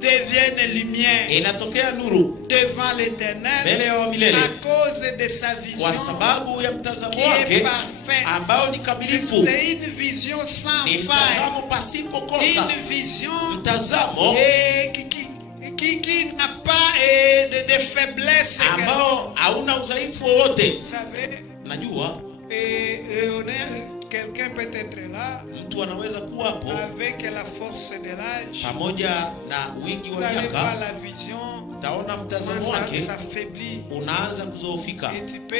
deviennent lumière inatokea nuru devant l'éternel mbele ya wa milele, à cause de sa vision kwa sababu ya mtazamo qui est wake parfaite. ambao ni kamilifu, C'est une vision sans ni faille, mtazamo pasipo kosa, une vision mtazamo qui n'a pas de faiblesse. ambao hauna udhaifu wowote. Vous savez, Najua quelqu'un peut être là mtu anaweza kuwa hapo avec la force de l'âge. pamoja na wingi Vous wa n'avez pas miaka, la vision, utaona mtazamo ça wake s'affaiblit. unaanza kuzoofika, Et tu peux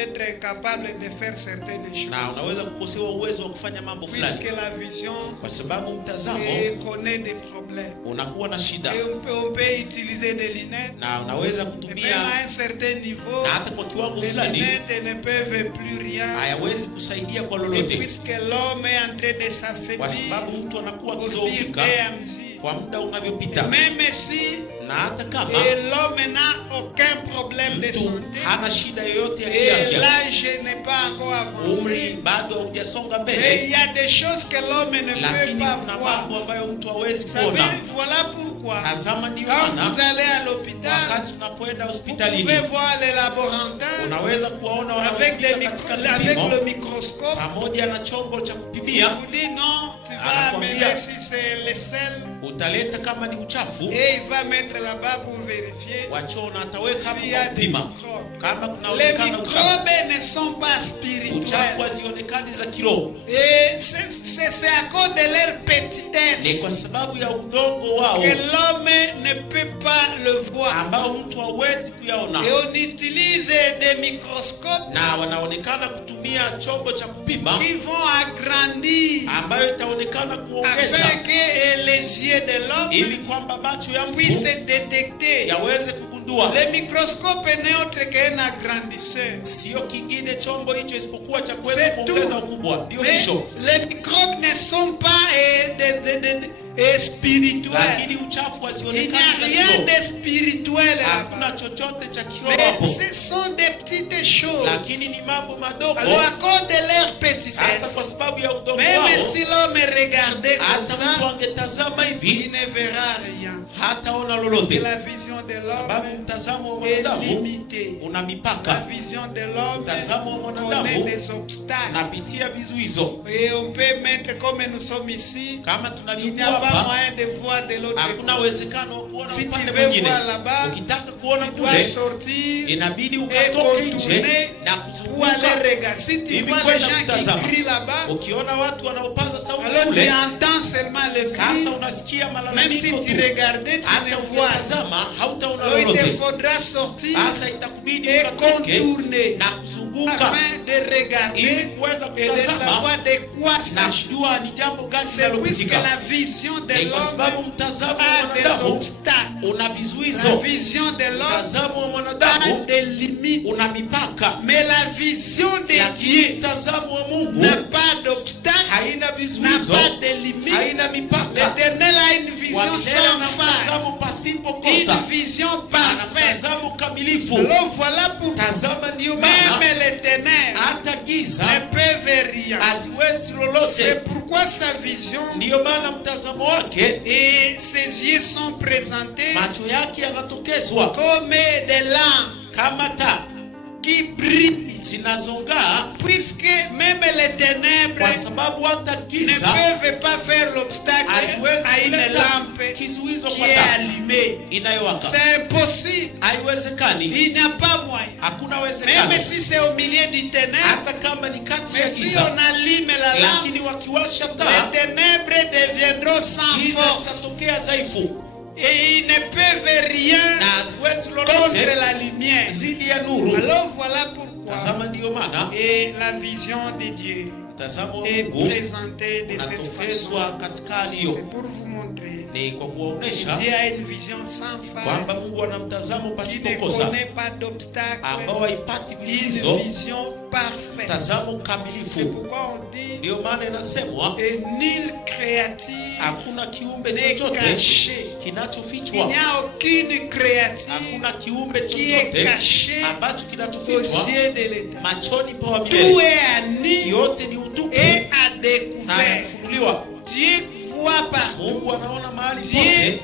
être incapable de faire certaines choses. na unaweza kukosewa uwezo wa kufanya mambo fulani, Puisque la vision kwa sababu mtazamo connaît des problèmes. unakuwa na shida, Et on peut utiliser des lunettes. na unaweza Et même kutumia, à un certain niveau, na hata kwa kiwango les fulani lunettes ne peuvent plus rien. hayawezi kusaidia kwa Et lolote, puisque l'homme est en train de kwa s'affaiblir sababu mtu anakuwa au fil akizoofika et à mesure, kwa muda et unavyopita, même si na hata kama l'homme n'a aucun problème de mtu santé, hana shida yoyote ya et kiafya, l'âge n'est pas encore avancé, umri bado haujasonga mais mbele, il y a des choses que l'homme ne peut lakini pas kuna voir. mambo ambayo mtu hawezi Vous savez, kuona. voilà pourquoi Tazama, ndio quand maana vous allez à l'hôpital, wakati unapoenda vous hospitalini pouvez voir les laborantins unaweza kuwaona avec, wanaopita katika avec vipimo le microscope. pamoja na chombo cha Il kupimia. vous dit non, tu vas Anakwambia, amener si c'est le sel Utaleta kama ni uchafu et il va mettre là-bas pour vérifier wachona, ataweka hapo s'il y a kwa des kupima microbes. kama Les kunaonekana uchafu. microbes ne sont pas Uchafu spirituels. hazionekani za kiroho, Et c'est à cause de leur ni petitesse kwa sababu ya udongo wao que l'homme ne peut pas le voir. ambao mtu hawezi kuyaona, Et on utilise des microscopes na wanaonekana kutumia chombo cha kupima qui vont agrandir ambayo itaonekana kuongeza, afin que les yeux de l'homme ili kwamba macho ya puissent mtu détecter. yaweze kugundua. Le microscope n'est autre qu'un agrandisseur. Sio kingine chombo hicho isipokuwa cha kuweza C'est kuongeza tout. ukubwa, ndio Mais hicho. les microbes ne sont pas spirituels. Lakini uchafu Il n'y hazionekani a za rien kiroho, de spirituel là-bas. hakuna chochote cha kiroho Mais hapo, ce sont des petites choses. lakini ni mambo madogo. Alors à cause de leur Sasa petitesse, kwa sababu ya udongo même wao, si l'homme regardait comme hata mtu ça, angetazama il hivi ne verra rien. hataona Et lolote, la vision de sababu l'homme mtazamo wa est mwanadamu limitée. una La mipaka, vision de l'homme mtazamo wa connaît mwanadamu des obstacles. unapitia vizuizo. Et on peut mettre comme nous sommes ici, Kama il n'y a tunavyokuwa pas hapa, moyen de voir de l'autre hakuna côté. uwezekano wa kuona Si tu upande veux mwingine. voir là-bas, Ukitaka kuona tu dois kule, sortir inabidi et ukatoke nje contourner na pour kuzunguka aller regarder. Si tu hivi vois les kwenda gens kutazama. qui crient là-bas, Ukiona watu wanaopaza sauti alors tu kule, entends seulement le sasa cri. unasikia Même si malalamiko tu tu, regardais, tu hata ne vois rien. ukitazama hautaona Alors il te lolote. faudra sortir Sasa itakubidi et ukatoke contourner na kuzunguka afin de ili regarder kuweza et de kutazama savoir de quoi na s'agit. kujua ni jambo gani C'est puisque linalopitika. la vision de Ni kwa sababu l'homme mtazamo wa a des mwanadamu obstacles. una La vizuizo, vision de l'homme mtazamo wa a mwanadamu des limites. una mipaka, Mais la vision de lakini Dieu mtazamo wa Mungu n'a pas d'obstacle, haina n'a vizuizo, pas de limites. haina mipaka. L'Éternel a une vision Wamilele na sans faille, mtazamo pasipo kosa, une vision ana parfaite. mtazamo kamilifu. Alors voilà pourquoi Tazama, ndiyo maana même les ténèbres hata giza ne peuvent rien. haziwezi lolote. C'est pourquoi sa vision Ndiyo maana mtazamo wake, et ses yeux sont présentés macho yake yanatokezwa comme des lampes kama taa qui brillent. zinazonga Puisque même les ténèbres kwa sababu hata ne giza peuvent pas faire l'obstacle haziwezi à une kuleta lampe kizuizo qui kwa est taa allumée. inayowaka. C'est impossible. Haiwezekani, Il n'y a pas moyen. hakuna uwezekano. Même si c'est au milieu du ténèbre, Hata kama ni kati ya mais si giza, on allume la lampe, lakini wakiwasha taa les ténèbres deviendront sans giza force. zitatokea dhaifu Et ils ne peuvent rien na haziwezi contre lolote la lumière. zidi ya nuru. Alors voilà pourquoi Tazama, ndiyo maana et la vision de Dieu mtazamo wa est Mungu présentée de cette façon. unatokezwa katika hali hiyo. C'est pour vous montrer Ni kwa kuwaonesha Dieu a une vision sans kwamba faille Mungu ana mtazamo qui ne pasipokosa connaît pas d'obstacle, ambao haipati une vizuizo, vision parfaite. mtazamo C'est kamilifu. pourquoi on dit Ndiyo maana inasemwa et nulle créature hakuna kiumbe n'est chochote cachée. Il kinachofichwa, n'y a aucune créature hakuna kiumbe qui est chochote cachée ambacho aux kinachofichwa yeux de l'État. machoni pa wa Tout milele. est à nu Yote ni utupu et à na découvert. yanafunuliwa. Dieu voit partout. Mungu anaona mahali Dieu pote,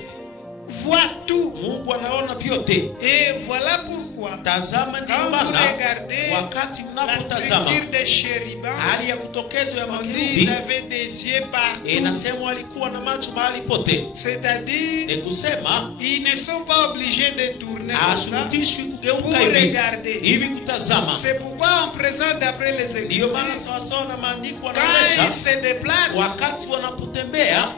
voit tout. Mungu anaona vyote. Et voilà pourquoi, Tazama, ndiyo quand vous maana regardez wakati la mnapotazama structure des chérubins, hali ya kutokezwa ya on dit makerubi, qu'ils avaient des yeux partout. inasema walikuwa na macho mahali pote. C'est-à-dire, Ni kusema ils ne sont pas obligés de tourner comme ça hashurutishwi pour kugeuka hivi regarder. hivi kutazama. C'est pourquoi on présente d'après les Ndiyo maana Écritures, sawasawa na maandiko quand wanaonyesha ils se déplacent, wakati wanapotembea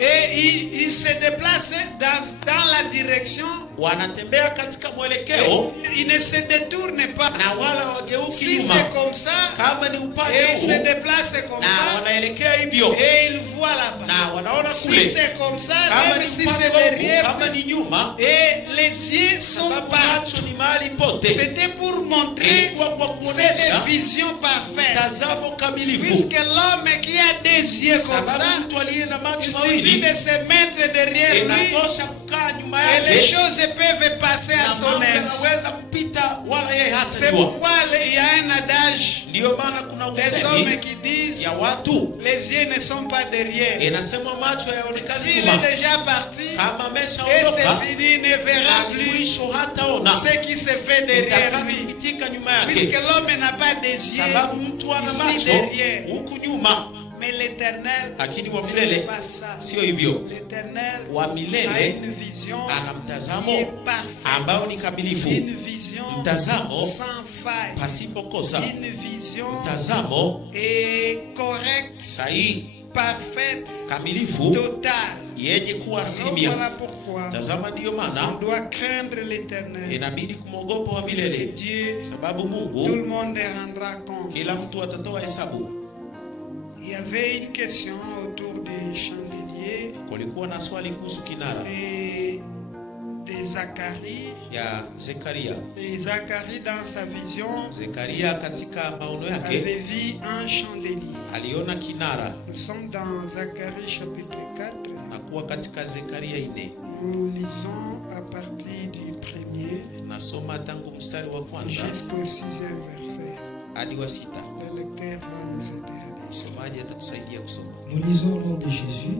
et ils se déplacent dans la direction, wanatembea katika mwelekeo ils ne se détournent pas. na wala wageuki Si nyuma. c'est comme ça, Kama ni upande et ils se huu déplacent comme na ça, wanaelekea hivyo et ils voient là-bas. na wanaona Si kule, c'est comme ça, kama même ni si upande c'est huu, derrière, kama ni nyuma, et les yeux sont sababu partout. macho ni mahali pote. C'était pour montrer Ilikuwa kwa cette kuonesha vision parfaite. mtazamo kamilifu, Puisque l'homme qui a des yeux comme ça, sababu mtu aliye na macho il suffit mawili de se mettre derrière lui inatosha kukaa nyuma et les yake choses peuvent passer à na son mambo aise. yanaweza kupita wala yeye C'est hatajua. pourquoi il y a un adage Ndiyo maana kuna des hommes usemi qui disent ya watu les yeux ne sont pas derrière. inasema macho yaonekani S'il nyuma, est déjà parti kama et ameshaondoka c'est fini, il ne verra na plus mwisho hataona ce qui se fait derrière lui. kitakachopitika nyuma yake, Puisque l'homme n'a pas des yeux sababu mtu ana ici macho derrière. huku nyuma, Mais l'éternel, lakini wa ce milele n'est pas ça. sio hivyo. L'éternel Wa a milele une vision ana qui mtazamo est parfaite. ambao ni kamilifu, Une vision mtazamo sans faille. pasipokosa, Une vision mtazamo est correcte, sahihi, parfaite, kamilifu, totale. yenye kuwa Alors asilimia. voilà pourquoi Tazama, ndiyo on maana doit craindre l'éternel. inabidi kumwogopa wa Puisque milele, Dieu, sababu tout Mungu le monde rendra compte. kila mtu atatoa hesabu. Il y avait une question autour des chandeliers Kulikuwa na swali kuhusu kinara de Zacharie. ya Zekaria. Et Zacharie, dans sa vision, Zekaria katika maono yake avait vu un chandelier. aliona kinara, Nous sommes dans Zacharie chapitre 4. na kuwa katika Zekaria 4. Nous lisons à partir du 1er Nasoma tangu mstari wa kwanza jusqu'au 6e verset. hadi wa 6. Le lecteur va nous aider à lire. Msomaji atatusaidia kusoma. Nous lisons au nom de Jésus.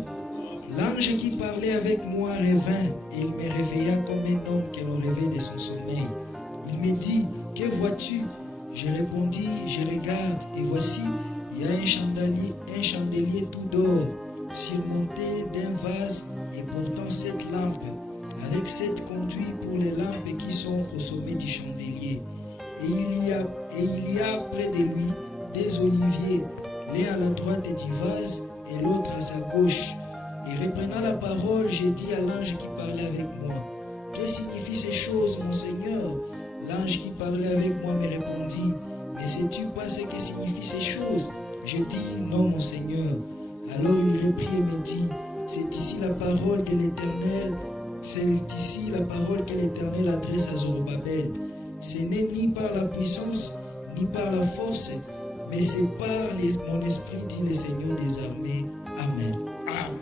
L'ange qui parlait avec moi revint et il me réveilla comme un homme qui l'on réveille de son sommeil. Il me dit, que vois-tu? Je répondis, je regarde et voici, il y a un chandelier tout d'or, surmonté d'un vase et portant 7 lampes, avec 7 conduits pour les lampes qui sont au sommet du chandelier. Et il y a près de lui des oliviers, l'un à la droite du vase et l'autre à sa gauche. Et reprenant la parole, j'ai dit à l'ange qui parlait avec moi, que signifient ces choses, mon Seigneur? L'ange qui parlait avec moi me répondit, ne sais-tu pas ce que signifient ces choses? Je dis, non, mon Seigneur. Alors il reprit et me dit, c'est ici la parole de l'Éternel, c'est ici la parole que l'Éternel adresse à Zorobabel. Ce n'est ni par la puissance, ni par la force, mais c'est par mon esprit, dit le Seigneur des armées. Amen. Amen.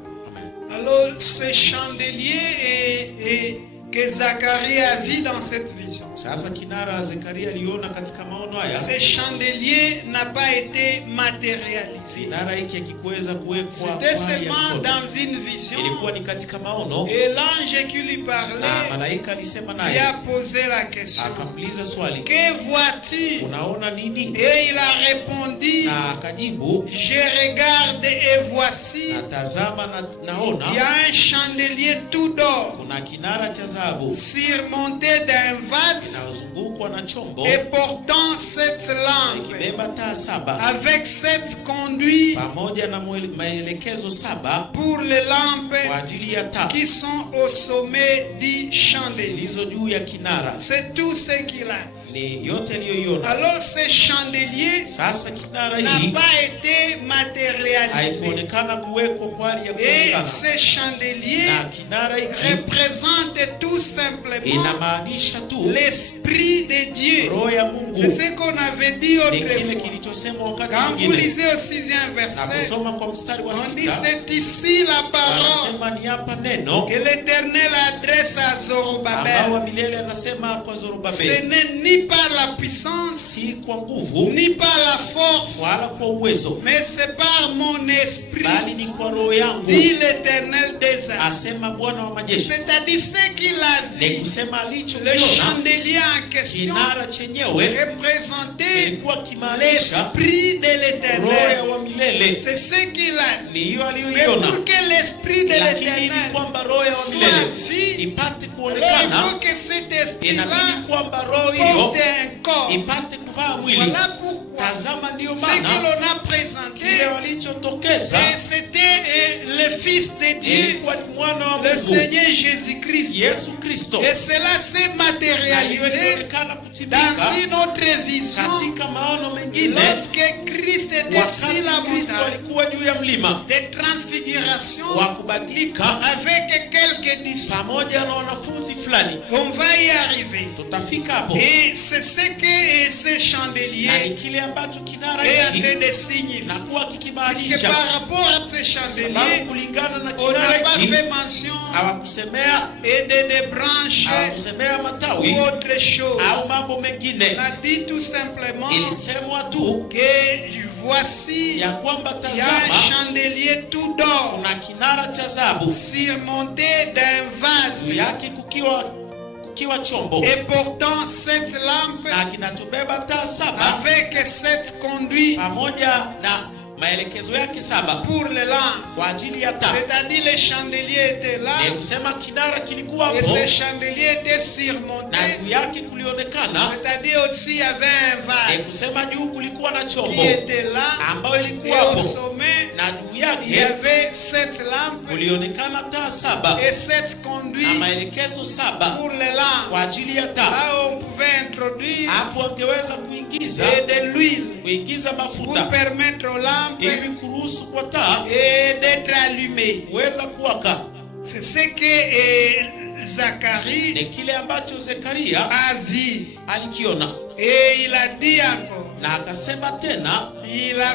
Alors, ce chandelier que Zacharie a vu dans cette vision Sasa kinara Zekaria aliona katika maono haya, ce chandelier n'a pas été matérialisé. kinara hiki hakikuweza kuwekwa C'était kwa hali ya seulement mkono. dans une vision. Ilikuwa ni katika maono, Et l'ange qui lui na parlait malaika alisema lui naye, a posé la question. akamuuliza swali, Que vois-tu? unaona nini? Et il a répondu, Na akajibu, je regarde et voici, natazama na il y naona a un chandelier tout d'or kuna kinara cha dhahabu surmonté d'un vase inayozungukwa na chombo et portant 7 lampes ikibeba taa 7 avec 7 conduits pamoja na maelekezo 7 pour les lampes kwa ajili ya taa qui sont au sommet du chandelier. zilizo juu ya kinara. C'est tout ce qu'il a. Ni yote aliyoiona. Alors ce chandelier Sasa kinara n'a hii pas été matérialisé. haikuonekana kuwekwa kwa hali ya Et kuonekana, ce chandelier na kinara hiki représente tout simplement inamaanisha tu l'Esprit de Dieu. roho ya C'est Mungu. ce qu'on avait dit Ni kile autrefois. kilichosemwa wakati Quand vous mwingine, lisez au 6e na verset, kusoma kwa mstari wa on dit 6 c'est ici la parole anasema ni hapa neno que l'Éternel adresse à ambao Zorobabel. wa milele anasema kwa Ce Zorobabeli, n'est ni par la puissance, si kwa nguvu ni par la force, wala kwa uwezo, mais c'est par mon esprit, bali ni kwa roho yangu, dit l'Éternel des armées. asema Bwana wa majeshi. C'est-à-dire ce qu'il a Ni vu, kusema le alichokiona chandelier en question kinara chenyewe représentait ilikuwa kimaanisha l'esprit de roho ya l'Éternel. wa milele. C'est ce qu'il a vu. Ni hiyo Mais aliyoiona, pour que l'esprit de lakini ili l'Éternel kwamba roho ya wa soit milele vu, ipate alors il kuonekana, faut que cet esprit-là inabidi kwamba roho hiyo porte un corps. ipate kuvaa mwili. Voilà pourquoi Tazama, ndiyo ce que maana l'on a kile présenté, walichotokeza c'était le Fils de Dieu, ilikuwa ni mwana wa le Mungu Seigneur Jésus-Christ. Yesu Kristo, Et cela s'est na hiyo matérialisé ilionekana kutimika dans une autre vision katika maono mengine lorsque Christ était sur wakati la Kristo montagne alikuwa juu ya mlima de transfiguration wa kubadilika avec quelques disciples. pamoja na wanafunzi fulani. On va y arriver. Tutafika hapo, Et c'est ce que ce na ni chandelier kile ambacho kinara est en hichi train de signifier. na kuwa Puisque kikimaanisha, par rapport à ce sababu chandelier, kulingana na on n'a kinara pas hiki fait mention hawakusemea et de branches hawakusemea matawi ou autre chose. au mambo mengine, On a dit tout simplement ilisemwa tu que voici, ya kwamba il y a un tazama, chandelier tout d'or kuna kinara cha dhahabu surmonté d'un juu vase yake kukiwa chombo et portant 7 lampes na kinachobeba taa 7 avec 7 conduits pamoja na maelekezo yake 7 pour les lampes. kwa ajili ya taa. C'est-à-dire le chandelier était là Ni kusema kinara kilikuwa et hapo ce chandelier était surmonté. na juu yake kulionekana, C'est-à-dire au-dessus il y avait un ni vase kusema juu kulikuwa na chombo qui était là ambayo et ilikuwa au hapo, sommet na juu il y yake avait 7 lampes kulionekana taa 7 et 7 na conduits maelekezo 7 pour les lampes. kwa ajili ya taa. Là on pouvait introduire Hapo angeweza kuingiza de l'huile pour mafuta permettre aux lampes ili kuruhusu kwa taa et d'être allumées. kuweza kuwaka. C'est ce que Zacharie Ni kile ambacho Zekaria a vu. alikiona, Et il a dit encore, na akasema tena, il a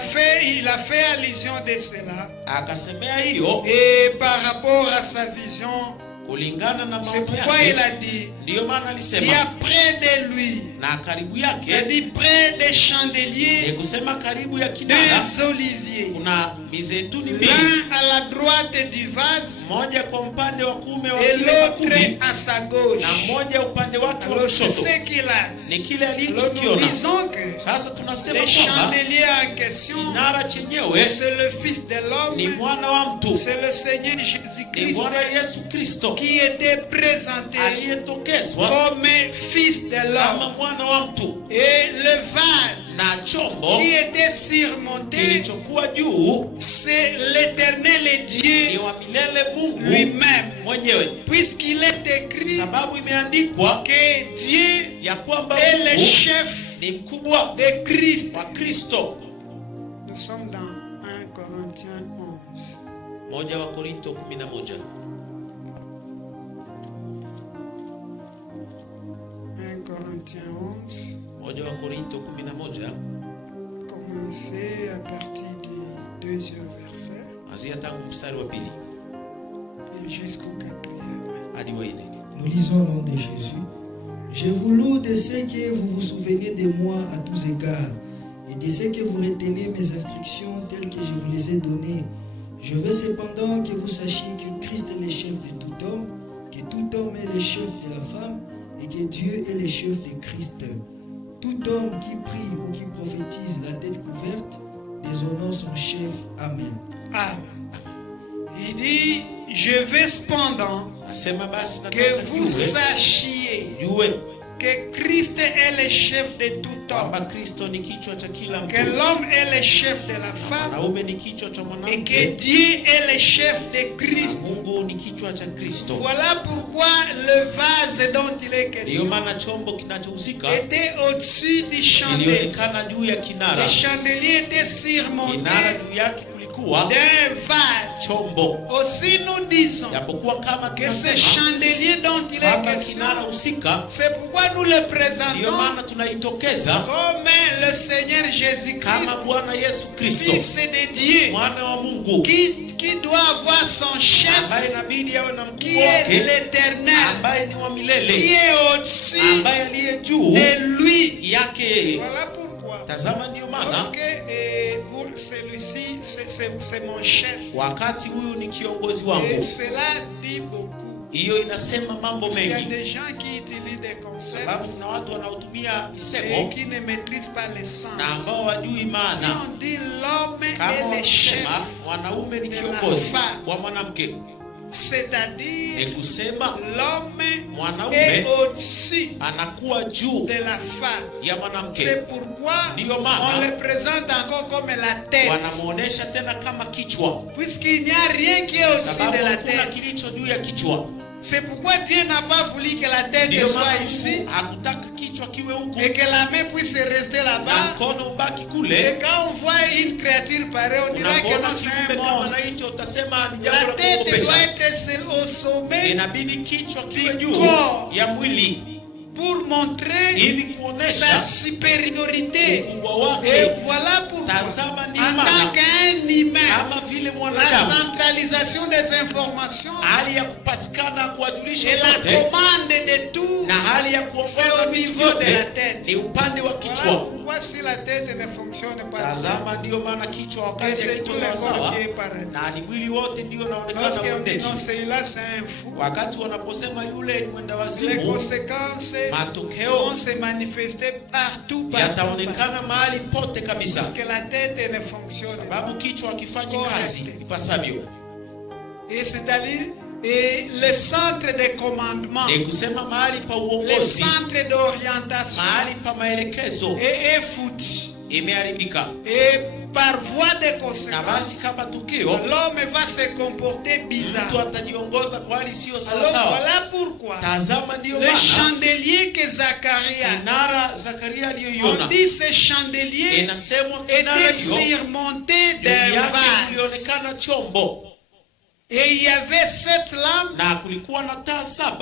fait allusion de cela. akasemea hiyo Et par rapport à sa vision, kulingana na c'est maono pourquoi il yake. a dit, Ndiyo maana il y alisema, a près de lui, na karibu yake, c'est-à-dire près des ni chandeliers, kusema karibu ya kinara des oliviers. kuna mizeituni mbili, L'un à la droite du vase mmoja kwa upande wa kuume wa et kile l'autre bakuli à sa gauche. na mmoja upande wake wa Alors c'est kushoto. ce qu'il a vu. Ni kile Alors nous alichokiona. disons que Sasa tunasema le kwamba chandelier en question, kinara chenyewe c'est le Fils de ni l'homme, mwana wa mtu, c'est le Seigneur ni Jésus-Christ Bwana Yesu Kristo qui était présenté aliyetokezwa comme Fils de kama l'homme. mwana wa mtu, Et le vase na chombo qui était surmonté, kilichokuwa juu c'est l'éternel ni Dieu wa milele Mungu lui-même. mwenyewe, Puisqu'il est écrit sababu imeandikwa que Dieu ya kwamba est le Mungu chef ni mkubwa de Christ. wa Kristo. Nous sommes dans 1 Corinthiens 11. Moja wa Korinto 11. 1 Corinthiens 11. Moja wa Korinto 11, Commencez à partir du deuxième verset anzia tangu mstari wa 2 et jusqu'au 4e. hadi wa 4. Nous lisons au nom de Jésus. Je vous loue de ce que vous vous souvenez de moi à tous égards et de ce que vous retenez mes instructions telles que je vous les ai données. Je veux cependant que vous sachiez que Christ est le chef de tout homme, que tout homme est le chef de la femme et que Dieu est le chef de Christ. Tout homme qui prie ou qui prophétise la tête couverte déshonore son chef. Amen. Amen. Il dit, je veux cependant Nasema basi que nataka vous sachiez jue que Christ est le chef de tout homme, kwamba Kristo ni kichwa cha kila que mtu, l'homme est le chef de la femme mwanaume ni kichwa cha et que mwanamke, Dieu est le chef de Christ. Mungu ni kichwa cha Kristo. Voilà pourquoi le vase dont il est Ndiyo question maana chombo kinachohusika était au-dessus du chandelier. ilionekana juu ya kinara. Le chandelier était surmonté Kinara juu yake kulikuwa d'un vase. chombo, Aussi nous disons japokuwa kama que ce tunasema chandelier dont il est kama question, kinara husika, c'est pourquoi nous le ndiyo présentons maana tunaitokeza comme le Seigneur Jésus-Christ, kama Bwana Yesu Kristo, Fils de Dieu, mwana wa Mungu, qui doit avoir son chef, ambaye inabidi awe na qui mkuu est wake, l'éternel, ambaye ni wa qui milele, est au-dessus ambaye aliye juu de lui. yake yeye. Voilà pourquoi. Tazama, ndiyo Parce maana que celui-ci, c'est mon chef. wakati huyu ni kiongozi Et wangu, cela dit beaucoup. hiyo inasema mambo Il y a mengi, des gens qui utilisent des concepts sababu kuna watu wanaotumia et misemo qui ne maîtrisent pas les sens. na ambao wajui Si maana. on dit l'homme Kama est le chef, wakisema mwanaume ni de la kiongozi femme, wa mwanamke, c'est-à-dire ni kusema l'homme mwanaume est au-dessus anakuwa juu de la femme. ya mwanamke. C'est pourquoi Ndiyo maana on le présente encore comme la tête. wanamuonesha tena kama kichwa, Puisqu'il n'y a rien qui est au-dessus sababu de la hakuna tête. kilicho juu ya kichwa. C'est pourquoi Dieu n'a pas voulu que la tête Ndiyo soit maana ici Mungu hakutaka kichwa kiwe huku et que la main puisse rester na là-bas. mkono ubaki Et kule. quand on voit une créature pareille, on dirait que Unapoona non, c'est kiumbe un kama monstre. na hicho utasema ni jambo La la tête doit kuogopesha. être au sommet Inabidi kichwa kiwe juu corps. ya mwili pour montrer hivi sa kuonesha supériorité. ukubwa wake. Et voilà pourquoi, Tazama en ndiyo tant maana qu'un humain, kama vile la mwanadamu, centralisation des informations hali ya kupatikana kuwajulisha et la zote commande de tout, na hali ya c'est kuongoza au vitu niveau de la vyote tête. ni upande wa Voilà kichwa. pourquoi si la tête ne fonctionne pas, Tazama, ndiyo maana kichwa et wakati c'est hakiko tout le corps sawasawa qui est paralysé. na ni mwili wote ndio unaonekana Lorsqu'on dit uendeshi. non, celui-là c'est un fou, Wakati wanaposema yule ni mwenda les wazimu, conséquences matokeo vont se manifester partout, partout. yataonekana mahali pote kabisa, Parce que la tête ne fonctionne pas. sababu kichwa hakifanyi kazi ipasavyo. Et c'est-à-dire et le centre de commandement, Ni kusema mahali pa le uongozi, centre d'orientation mahali pa maelekezo est foutu. imeharibika, Et par voie de na conséquence, basi kama tukio l'homme va se comporter mtu bizarre. atajiongoza kwa hali siyo Alors sawasawa. voilà pourquoi Tazama, ndiyo le maana chandelier que Zacharie a, kinara Zakaria on aliyoiona dit ce chandelier inasemwa kinara était hiyo surmonté juu d'un yake vase. kulionekana chombo Et il y avait 7 lampes na kulikuwa na taa 7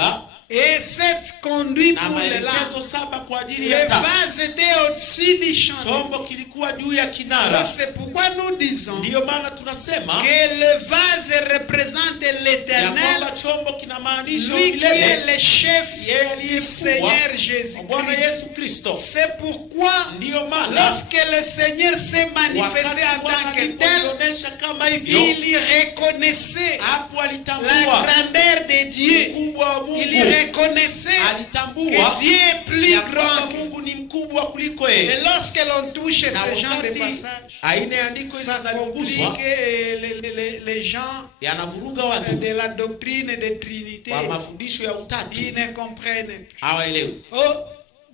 et 7 conduits na pour les maelekezo lampes. 7 kwa ajili Le ya taa. vase était au-dessus du chandelier. Chombo kilikuwa juu ya Alors kinara. c'est pourquoi nous disons Ndiyo maana tunasema que le vase représente ya l'éternel, kwamba chombo kinamaanisha lui qui est milele, le chef yeye du aliyekuwa Seigneur Bwana Jésus-Christ. Yesu Kristo. C'est pourquoi Ndiyo maana lorsque le Seigneur s'est manifesté wakati en Bwana tant que tel, alipojionyesha kama hivyo, il y reconnaissait hapo la alitambua grandeur de Dieu. ukubwa wa Il y Mungu, reconnaissait alitambua que Dieu est plus ya kwamba grand. Mungu ni mkubwa kuliko Et yeye. lorsque l'on touche Na ce genre de wakati passage, aina ya andiko hizo ça zinaguswa, complique les gens yanavuruga watu de la doctrine de Trinité. kwa mafundisho ya utatu, Ils ne comprennent plus. hawaelewi. Oh,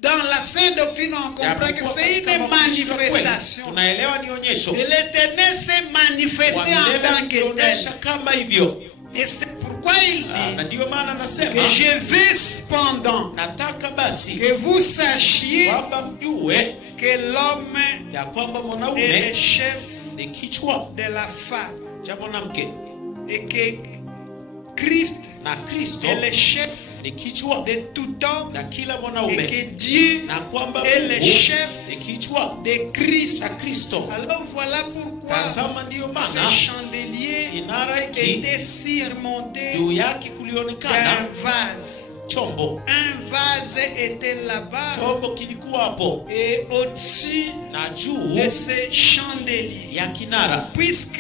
dans la Sainte Doctrine, on comprend que Japokuwa c'est katika une mafundisho ya kweli, manifestation. tunaelewa ni onyesho Et l'Éternel s'est manifesté wa en milele, tant que likionyesha tel. kama hivyo. Et c'est pourquoi il Na dit ndiyo maana nasema que je veux cependant nataka basi que vous sachiez kwamba mjue que l'homme ya kwamba est le mwanaume chef ni kichwa de la femme cha mwanamke et que Christ na Kristo est le chef ni kichwa de tout homme na kila et mwanaume, que Dieu na kwamba est le Mungu chef ni kichwa de Christ. cha Kristo. Alors voilà pourquoi Tazama, ndiyo ce maana chandelier kinara hiki était surmonté juu yake kulionekana d'un vase. chombo. Un vase était là-bas Chombo kilikuwa hapo et au-dessus na de juu ces chandeliers. ya kinara, Puisque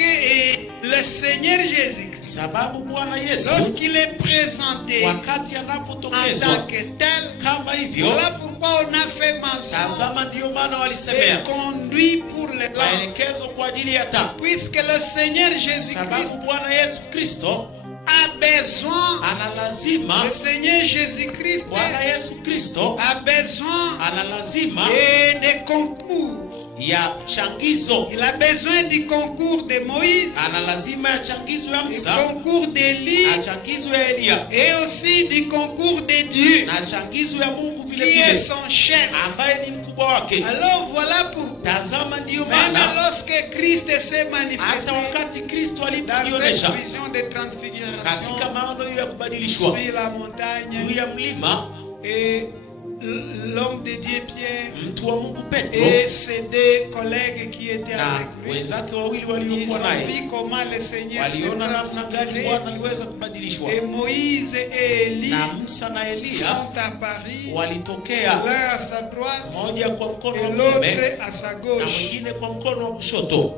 le Seigneur Jésus-Christ, sababu Bwana Yesu lorsqu'il est présenté wakati en anapotokezwa tant que tel, kama hivyo, voilà pourquoi on a fait mention tazama, ndiyo maana et walisemea conduit pour les lampes. maelekezo kwa ajili ya taa, Puisque le Seigneur Jésus-Christ sababu Bwana Yesu Kristo a besoin, ana lazima, le Seigneur Jésus-Christ Bwana Yesu Kristo a besoin ana lazima et des concours. ya changizo, Il a besoin du concours de Moïse, ana lazima ya changizo ya du Musa concours d'Élie na changizo ya Elia et aussi du concours de Dieu, na changizo ya Mungu vile qui est vile, son chef. ambaye ni mkubwa wake. Alors voilà pourquoi, Tazama, ndiyo même maana lorsque Christ s'est hata manifesté wakati Kristo dans alipojionyesha cette vision de transfiguration katika maono hiyo ya kubadilishwa sur la montagne, juu ya mlima, et l'homme de Dieu Pierre mtu wa Mungu Petro et ses deux collègues qui étaient na avec lui, wenzake wawili ils waliokuwa ont naye vu comment le Seigneur s'est waliona namna gani transfiguré, Bwana aliweza kubadilishwa, et Moïse et Élie na Musa na Elia sont apparus, walitokea, l'un à sa droite mmoja kwa mkono wa et kuume l'autre à sa na gauche, mwingine kwa mkono wa kushoto,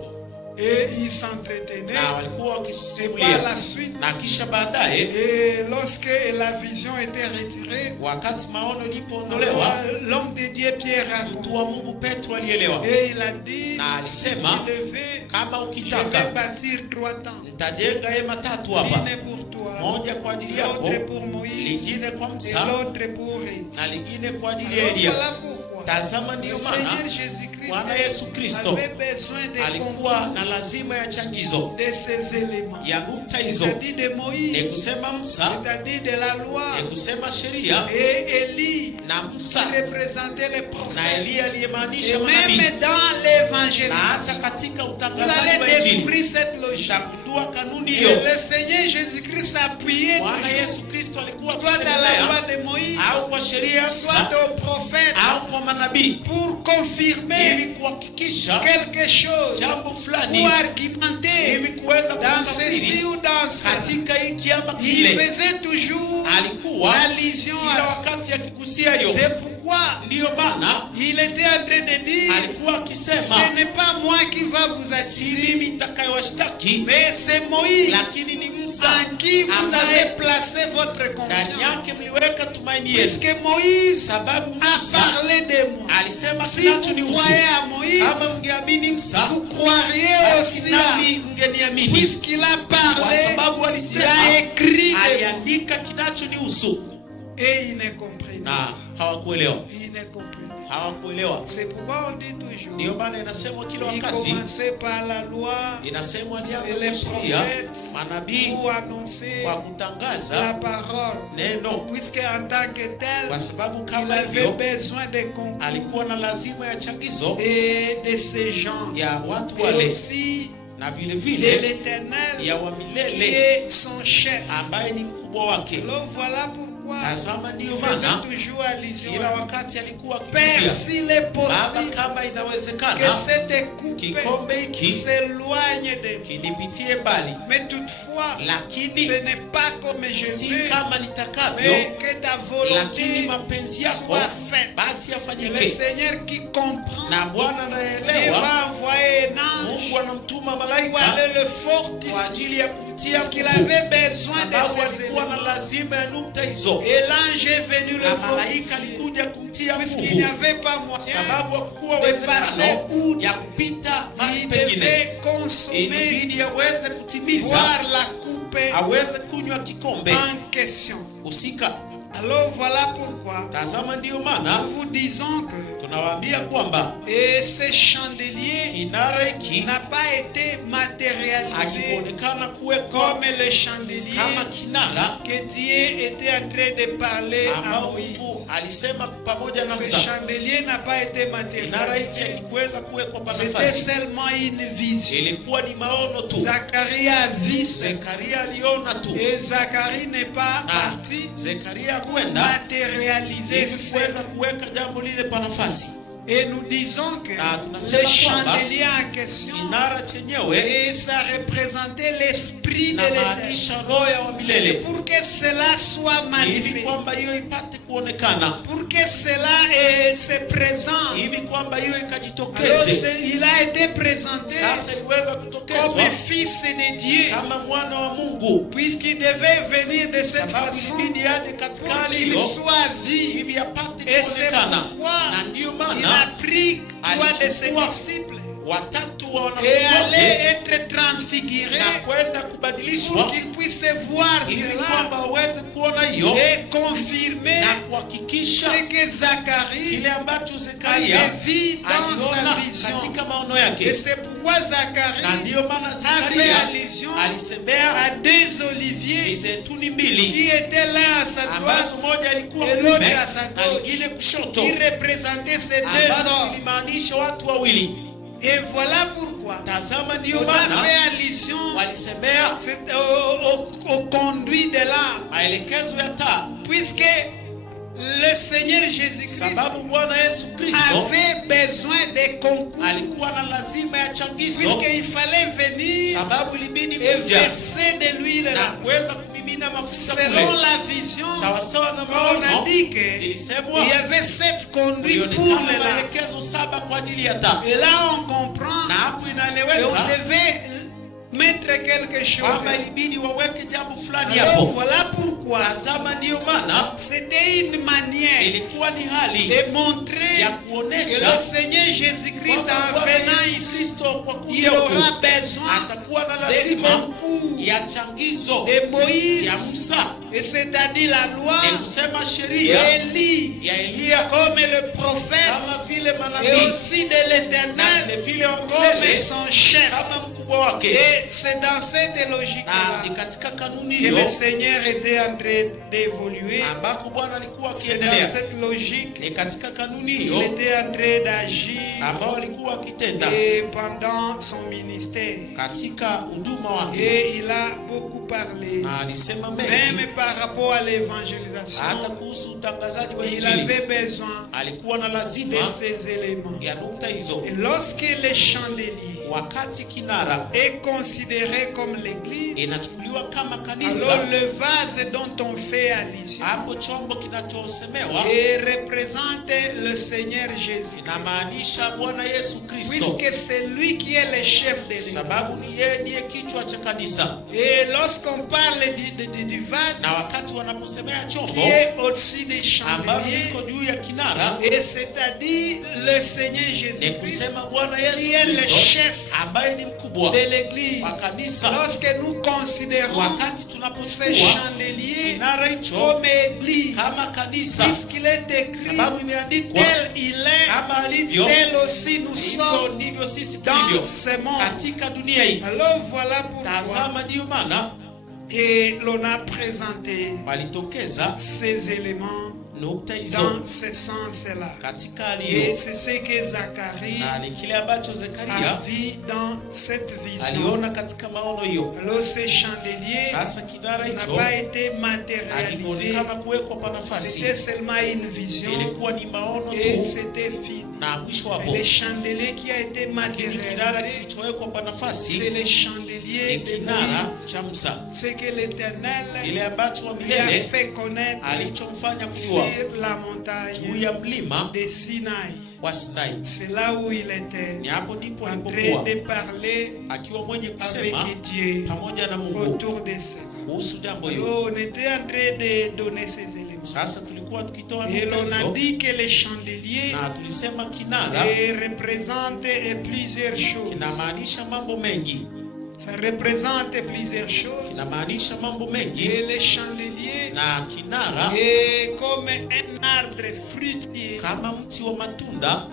et ils s'entretenaient. na walikuwa Et par wakisimulia. la suite, Na kisha baadaye, et lorsque la vision était retirée, wakati maono ilipoondolewa, l'homme de Dieu Pierre raconte, mtu wa Mungu Petro alielewa et il a dit, na si alisema, tu le veux, kama je vais ukitaka bâtir 3 tentes, nitajenga hema tatu hapa, l'une pour toi, moja kwa ajili yako, l'autre pour Moïse, lingine kwa et Musa l'autre pour Élie. na lingine kwa ajili ya Alors Elia. voilà pourquoi Tazama, le ndiyo Seigneur maana Jésus-Christ Bwana Yesu Kristo avait besoin des alikuwa concours na lazima ya changizo de ces éléments, ya nukta hizo, c'est-à-dire de ni Moïse, kusema Musa, c'est-à-dire de la loi, ni kusema sheria, et Élie na Musa qui représentait les na prophètes. Elia Et aliyemaanisha manabii. même dans Na hata l'évangélisation, katika vous utangazaji allez wa Injili découvrir cette logique. utagundua kanuni Et hiyo. le Seigneur Jésus-Christ s'appuyait Bwana toujours, Yesu Kristo alikuwa soit dans la loi akisemea de Moïse, au kwa sheria ya soit Musa aux prophètes, au kwa manabii pour confirmer ili kuhakikisha quelque chose jambo ou fulani, argumenter ili kuweza dans ceci kutafsiri ou dans cela. katika hiki ama Il kile. faisait toujours Alikuwa allusion kila à ça. wakati akigusia hiyo. C'est pourquoi Ndiyo maana il était en train de dire, alikuwa ce akisema, n'est pas moi qui va vous si accuser, mimi nitakayewashtaki, mais c'est Moïse lakini ni Musa en qui vous ambaye avez placé votre ndani confiance. yake mliweka tumaini yenu, Puisque Moïse sababu a Musa parlé de moi. alisema Si vous kinachonihusu. croyez à Moïse, Kama mngeamini Musa, vous croiriez basi aussi à, nami mngeniamini, puisqu'il a kwa parlé, sababu il alisema, a écrit de moi. aliandika kinachonihusu. Et il ne comprenait Na pas. hawakuelewa, Il ne comprenait pas. hawakuelewa. C'est pourquoi on dit toujours, Ndiyo maana inasemwa kila il wakati, commençait par la loi inasemwa alianza et les kwa sheria, prophètes manabii pour annoncer kwa la kutangaza parole. neno, Puisque en tant que tel, kwa sababu il kama avait hivyo besoin de concours alikuwa na lazima ya changizo et de ces gens. ya watu Et wale, aussi na vile de vile l'Éternel ya wa qui milele est son chef. ambaye ni mkubwa wake. Alors voilà pourquoi Tazama, il ndiyo faisait maana toujours allusion kila à wakati alikuwa Père, akigusia, s'il est Baba, possible kama que inawezekana cette coupe kikombe hiki s'éloigne de moi. kinipitie mbali, Mais toutefois, lakini ce n'est pas comme je si veux, kama nitakavyo, mais que ta lakini volonté mapenzi yako soit faite. basi Le yafanyike. Seigneur qui comprend, Na Bwana Dieu anaelewa, va envoyer un ange Mungu anamtuma pour malaika aller le kwa fortifier. ajili ya kumtia Parce qu'il nguvu, avait besoin de sababu ces alikuwa na éléments. lazima ya nukta hizo, Et l'ange est venu le na malaika fortifier. alikuja kumtia Puisqu'il n'y nguvu, avait pas moyen, sababu hakukuwa de passer uwezekano outre. ya kupita mahali il pengine. devait consommer, Ilibidi aweze kutimiza, boire la coupe aweze kunywa kikombe en question. husika. Alors voilà pourquoi Tazama, ndiyo maana nous vous disons que tunawaambia kwamba et ce chandelier kinara hiki n'a pas été matérialisé hakikuonekana kuwekwa comme le chandelier kama kinara que Dieu était en train de parler à ambao Moïse. Mungu alisema pamoja na Ce Musa. chandelier n'a pas été Kinara hiki matérialisé. hakikuweza kuwekwa pa C'était nafasi, seulement une vision. ilikuwa ni maono tu. Zacharie a vu ça. Zekaria aliona tu, Et Zacharie n'est pas na parti Zekaria kwenda matérialiser ili ça. kuweza kuweka jambo lile pa nafasi. Et nous disons que Na tunasema le kwamba chandelier en question, kinara chenyewe et ça représentait l'esprit de l'éternel. inamaanisha roho ya wa milele, Pour que cela soit hivi manifesté, kwamba hiyo ipate kuonekana, pour que cela se présente. hivi kwamba hiyo Alors, ikajitokeze. il a été présenté Sasa iliweza comme kutokezwa fils de Dieu, kama mwana wa Mungu, puisqu'il devait venir de cette sababu façon ilibidi aje katika pour hali qu'il hiyo soit vu. hivi apate Et c'est kuonekana. pourquoi Na ndiyo il maana a pris trois de ses alichukua disciples watatu wa et wanafunzi allait wake être transfiguré na kwenda pour kubadilishwa qu'il puisse voir ili cela kwamba aweze kuona hiyo et confirmer na kuhakikisha ce que Zacharie kile ambacho Zekaria avait vu dans sa aliona vision. katika maono Et yake. c'est pourquoi Na Zacharie ndiyo maana a fait Zekaria allusion alisemea à deux oliviers mizeituni mbili qui étaient là à sa ambazo droite moja ilikuwa et kuume l'autre à sa na gauche, lingine kushoto, qui représentaient ces deux ambazo hommes. zilimaanisha watu wawili. Et voilà pourquoi Tazama, ndiyo on a maana fait allusion walisemea au conduit de l'âme, maelekezo ya taa, puisque le Seigneur Jésus-Christ sababu Bwana Yesu Kristo avait besoin de concours, alikuwa na lazima ya changizo, puisqu'il fallait venir sababu ilibidi et kuja verser de l'huile na là. kuweza kumimina mafuta Selon kule. la vision, Sawasawa na on a maono dit qu'il ilisemwa, y avait 7 conduits pour kulionekana les lampes. maelekezo 7 kwa ajili ya taa, Et là, on comprend na hapo et on inaeleweka devait mettre quelque chose. kwamba ilibidi waweke jambo fulani Alors hapo. voilà pourquoi Tazama, ndiyo maana c'était une manière ilikuwa ni hali de montrer ya que le kuonesha Seigneur Jésus-Christ kwamba en Bwana venant Yesu ici, Kristo kwa il kuja huku aura besoin atakuwa na des lazima concours ya changizo de Moïse, ya Musa, et c'est-à-dire la loi, ni kusema sheria d'Élie, ya Eliya comme le prophète, kama vile et manabii aussi de na l'Éternel, vile vile wa comme milele son chef. kama mkubwa wake. Et c'est dans cette Na logique-là ni katika kanuni que hiyo le Seigneur était en train d'évoluer. ambako Bwana alikuwa C'est dans akiendelea, cette logique ni katika kanuni qu'il hiyo était en train d'agir ambao alikuwa akitenda et pendant son ministère. katika huduma wake, Et il a beaucoup parlé, na alisema mengi même par rapport à l'évangélisation. hata kuhusu utangazaji wa Il Injili. avait besoin Alikuwa na lazima de ces éléments. ya nukta hizo. Et lorsque le chandelier Wakati kinara est considéré comme l'église, inachukuliwa kama alors kanisa, le vase dont on fait allusion hapo chombo kinachosemewa et représente le Seigneur Jésus, kinamaanisha Bwana Yesu Kristo, puisque c'est lui qui est le chef de l'église. sababu ni yeye ndiye kichwa cha kanisa. Et lorsqu'on parle du vase Na wakati wanaposemea qui chombo est au-dessus des ambalo chandeliers, liko juu ya kinara, et c'est-à-dire le Seigneur ni Jésus-Christ kusema Bwana qui Yesu est le Kristo chef ambaye ni mkubwa de l'église. wa kanisa. Lorsque nous considérons Wakati ce tunapochukua chandelier kinara hicho comme église, kama kanisa, puisqu'il est écrit sababu imeandikwa tel il est, kama alivyo tel aussi nous hivyo sommes ndivyo sisi dans tulivyo ce monde. katika dunia hii. Alors voilà pourquoi Tazama, ndiyo maana et l'on a présenté walitokeza ces éléments nukta hizo dans ce sens-là. katika hali Et hiyo, c'est ce que Zacharie na ni kile ambacho a Zekaria vu dans cette vision. aliona katika maono hiyo. Alors ce chandelier Sasa kinara n'a hicho pas été matérialisé. akikuonekana kuwekwa pa nafasi, C'était seulement une vision ilikuwa ni maono et tu, c'était fini. na mwisho Mais hapo, le chandelier qui a été lakini kinara matérialisé, kilichowekwa pa c'est nafasi le chandelier ni de kinara Moïse. cha Musa, C'est que l'Éternel kile ambacho wa lui a milele fait connaître alichomfanya kujua sur la juu montagne ya mlima de Sinaï. wa Sinai. C'est là où il était Ni hapo ndipo en train alipokuwa de parler akiwa mwenye avec kusema Dieu pamoja na Mungu autour de ça. kuhusu jambo hilo. Alors, on était en train de donner ces éléments. Sasa tulikuwa tukitoa Et nukta l'on a hizo, dit que les chandeliers na tulisema kinara représentent plusieurs choses. kinamaanisha mambo mengi, Ça représente plusieurs choses. kinamaanisha mambo mengi, Et les chandeliers na kinara est comme un arbre fruitier. kama mti wa matunda,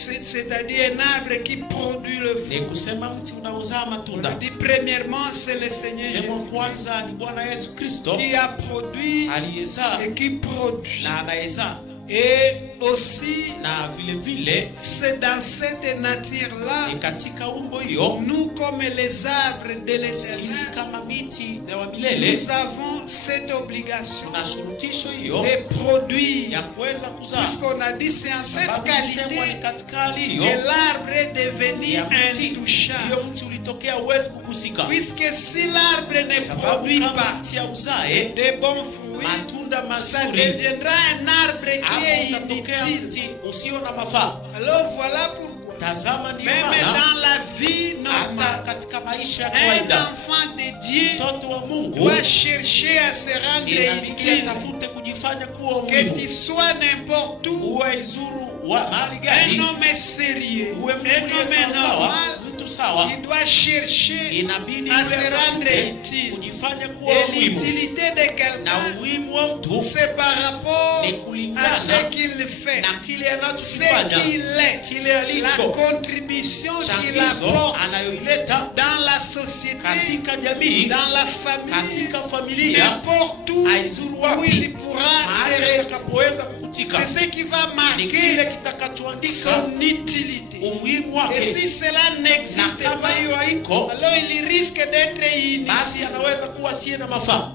C'est-à-dire un arbre qui produit le ni fruit. kusema mti unaozaa On a matunda. dit premièrement, c'est le Seigneur Sehemu ya Jésus kwanza ni Bwana Yesu Kristo qui a produit aliyezaa et qui produit. na anayezaa. Et aussi, na vile vile c'est dans cette nature-là, ni katika umbo hiyo nous comme les arbres de sisi l'éternel, kama miti ya milele nous avons cette obligation tuna shurutisho hiyo de produire. ya kuweza kuzaa, Puisqu'on a dit c'est en cette sababu isemwa ni qualité katika hali hiyo que l'arbre est devenu ya mti. intouchable. Hiyo mti ulitokea huwezi kugusika, Puisque si l'arbre ne sababu produit kama pas mti auzae de bons fruits, matunda ça mazuri, deviendra un arbre qui hapo est utatokea inutile. mti usio na mafaa. Alors voilà pourquoi, Tazama, ndiyo même maana dans la vie hata normale, katika maisha ya un kawaida enfant de Dieu mtoto wa Mungu doit chercher à se rendre inabidi utile, atafute kujifanya kuwa que tu muhimu, sois n'importe où, uwe izuru wa mahali un gani, homme sérieux, uwe un mtu uliye homme sawasawa, normal, mtu sawa, qui doit chercher inabidi à yule se rendre atafute utile. kujifanya kuwa Et muhimu, l'utilité de na quelqu'un, umuhimu wa mtu c'est par rapport ni à kulingana ce qu'il fait, na kile ce anachokifanya, qu'il est, kile la alicho, contribution qu'il changizo apporte anayoileta dans la société, katika jamii, dans la famille, katika familia, n'importe où aizuru où il wapi, pourra mahali se retrouver. atakapoweza kukutika, C'est ce qui va ni kile marquer kitakachoandika son utilité. umuhimu Et wake, si cela na n'existe kama pas, hiyo haiko, alors il risque d'être basi inutile. anaweza kuwa siye na mafaa,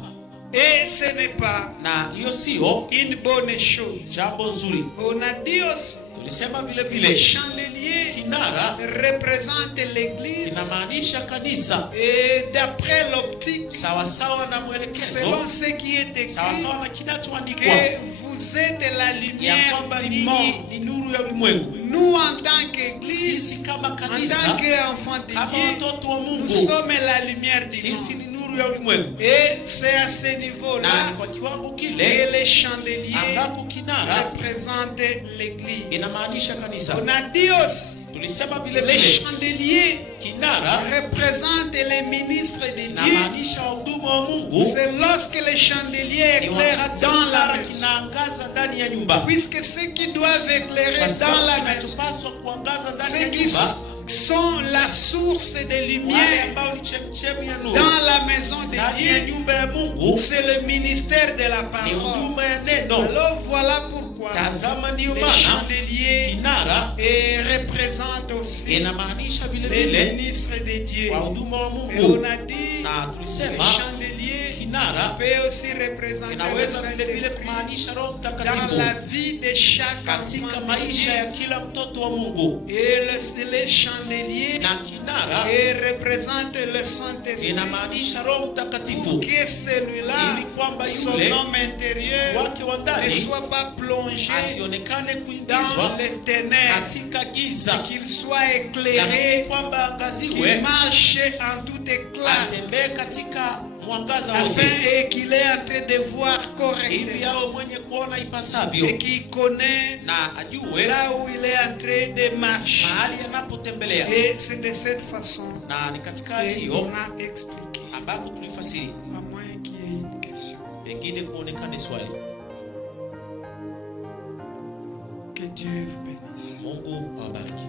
Et ce n'est pas na hiyo sio une bonne chose. jambo nzuri. On a dit aussi, Tulisema vile le vile chandelier kinara représente l'église. kinamaanisha kanisa, Et d'après l'optique, sawasawa na selon mwelekezo, ce qui est écrit, sawasawa na kinachoandikwa que vous êtes la ya lumière kwamba du ninyi monde. ni nuru ya ulimwengu. Nous, en tant qu'église, Sisi kama en kanisa, tant qu'enfants de kama Dieu, watoto wa nous Mungu, sommes la lumière du sisi monde. ni nuru ya ulimwengu, Et c'est à ce na niveau-là ni kwa kiwango que kile les chandeliers ambako kinara représentent l'église. inamaanisha kanisa. On a dit aussi, Tulisema vile les vile chandeliers kinara représentent les ministres de Dieu. inamaanisha wahuduma wa Mungu. C'est lorsque les chandeliers Ni éclairent wakati dans la kinara maison. kinaangaza ndani ya nyumba, Puisque ceux qui doivent éclairer kwa dans sababu la maison, kinachopaswa kuangaza ndani ya ceux qui nyumba, sont la source de wale lumière ambao ni chemchemi ya nuru dans la maison de ndani ya Dieu, nyumba ya Mungu, c'est le ministère de la ni parole. huduma ya neno. Alors voilà pourquoi Tazama, ndiyo les maana chandeliers kinara représentent aussi inamaanisha vile les vile ministres de Dieu. wahuduma wa Et on Mungu, a dit na les tulisema chandeliers kinara peut aussi représenter le inaweza vile vile Saint-Esprit kumaanisha Roho dans Mtakatifu la vie de chaque katika enfant de maisha ya Dieu. kila mtoto wa Mungu, Et les chandeliers na kinara représente le Saint-Esprit. inamaanisha Roho Mtakatifu, Pour que celui-là, ili kwamba son yule homme intérieur, wake wa ne ndani soit pas plongé asionekane dans kuingizwa les ténèbres, katika giza, qu'il soit lakini éclairé, kwamba qu'il angaziwe, marche en tout éclat, atembee katika mwangaza wote, afin et qu'il est en train de voir hivi correctement awe mwenye kuona et ipasavyo, qu'il connaît na ajue là où il est en train de marcher. mahali anapotembelea. Et c'est de cette façon Na ni katika hali qu'on hiyo a expliqué, ambako tulifasiri, à moins qu'il y ait une question. pengine kuonekane swali. Que Dieu vous bénisse. Mungu awabariki.